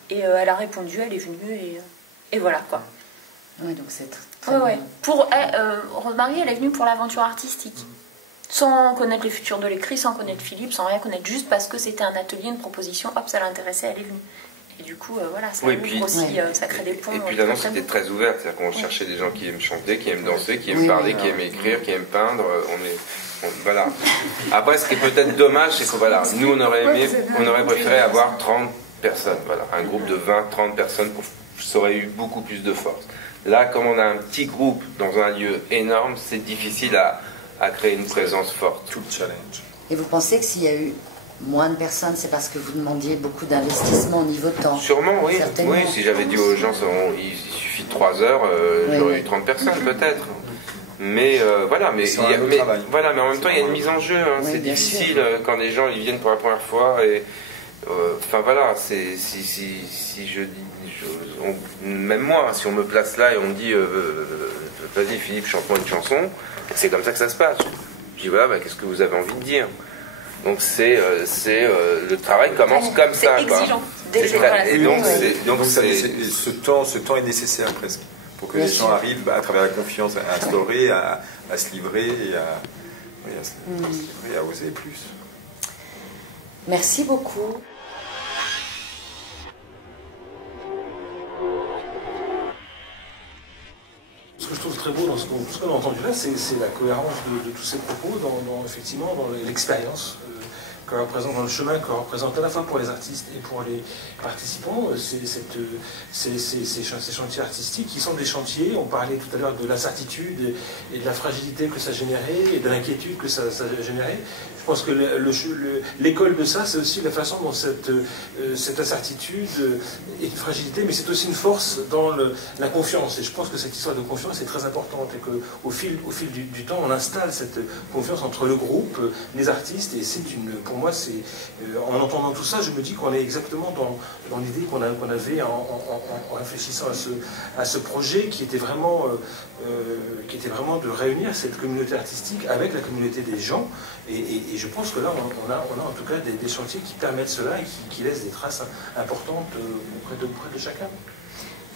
Et elle a répondu, elle est venue, et voilà quoi. Oui, donc c'est très bien. Pour Rosemarie, elle est venue pour l'aventure artistique. sans connaître les futurs de l'écrit, sans connaître Philippe, sans rien connaître, juste parce que c'était un atelier, une proposition, hop, ça l'intéressait, elle est venue. Et du coup, voilà, ça ouvre aussi, ça crée des ponts. Et puis l'annonce était très ouverte, c'est-à-dire qu'on cherchait des gens qui aiment chanter, qui aiment danser, qui aiment parler, qui aiment écrire, qui aiment peindre. Voilà. Après, ce qui est peut-être dommage, c'est que voilà, nous on aurait préféré avoir 30 personnes, voilà, un groupe de 20-30 personnes, ça aurait eu beaucoup plus de force. Là, comme on a un petit groupe dans un lieu énorme, c'est difficile à créer une présence forte. Tout le challenge. Et vous pensez que s'il y a eu moins de personnes, c'est parce que vous demandiez beaucoup d'investissement au niveau de temps? Sûrement, oui. Oui, si j'avais dit aux gens, il suffit de 3 heures, j'aurais eu 30 personnes peut-être. Mais voilà, mais en même temps, il y a une mise en jeu. Hein. C'est difficile quand les gens ils viennent pour la première fois. Enfin voilà, même moi, si on me place là et on me dit vas-y Philippe, chante-moi une chanson, c'est comme ça que ça se passe. Je dis voilà, qu'est-ce que vous avez envie de dire? Donc le travail commence comme ça. C'est exigeant. Et donc ce temps est nécessaire presque pour que les gens arrivent à travers la confiance à instaurer, à se livrer et à oser plus. Merci beaucoup. Ce que je trouve très beau dans ce qu'on a entendu là, c'est la cohérence de tous ces propos effectivement dans l'expérience que représente, dans le chemin que représente à la fois pour les artistes et pour les participants, ces chantiers artistiques qui sont des chantiers. On parlait tout à l'heure de l'incertitude et de la fragilité que ça générait et de l'inquiétude que ça générait. Je pense que l'école de ça, c'est aussi la façon dont cette incertitude est une fragilité, mais c'est aussi une force dans la confiance. Et je pense que cette histoire de confiance est très importante et qu'au fil du temps, on installe cette confiance entre le groupe, les artistes, et pour moi, en entendant tout ça, je me dis qu'on est exactement dans l'idée qu'on avait en réfléchissant à ce projet qui était vraiment de réunir cette communauté artistique avec la communauté des gens. Et je pense que là, on a en tout cas des chantiers qui permettent cela et qui laissent des traces importantes auprès de chacun.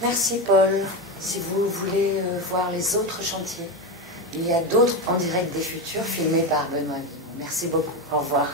Merci Paul. Si vous voulez voir les autres chantiers, il y a d'autres en direct des futurs filmés par Benoît Guimond. Merci beaucoup. Au revoir.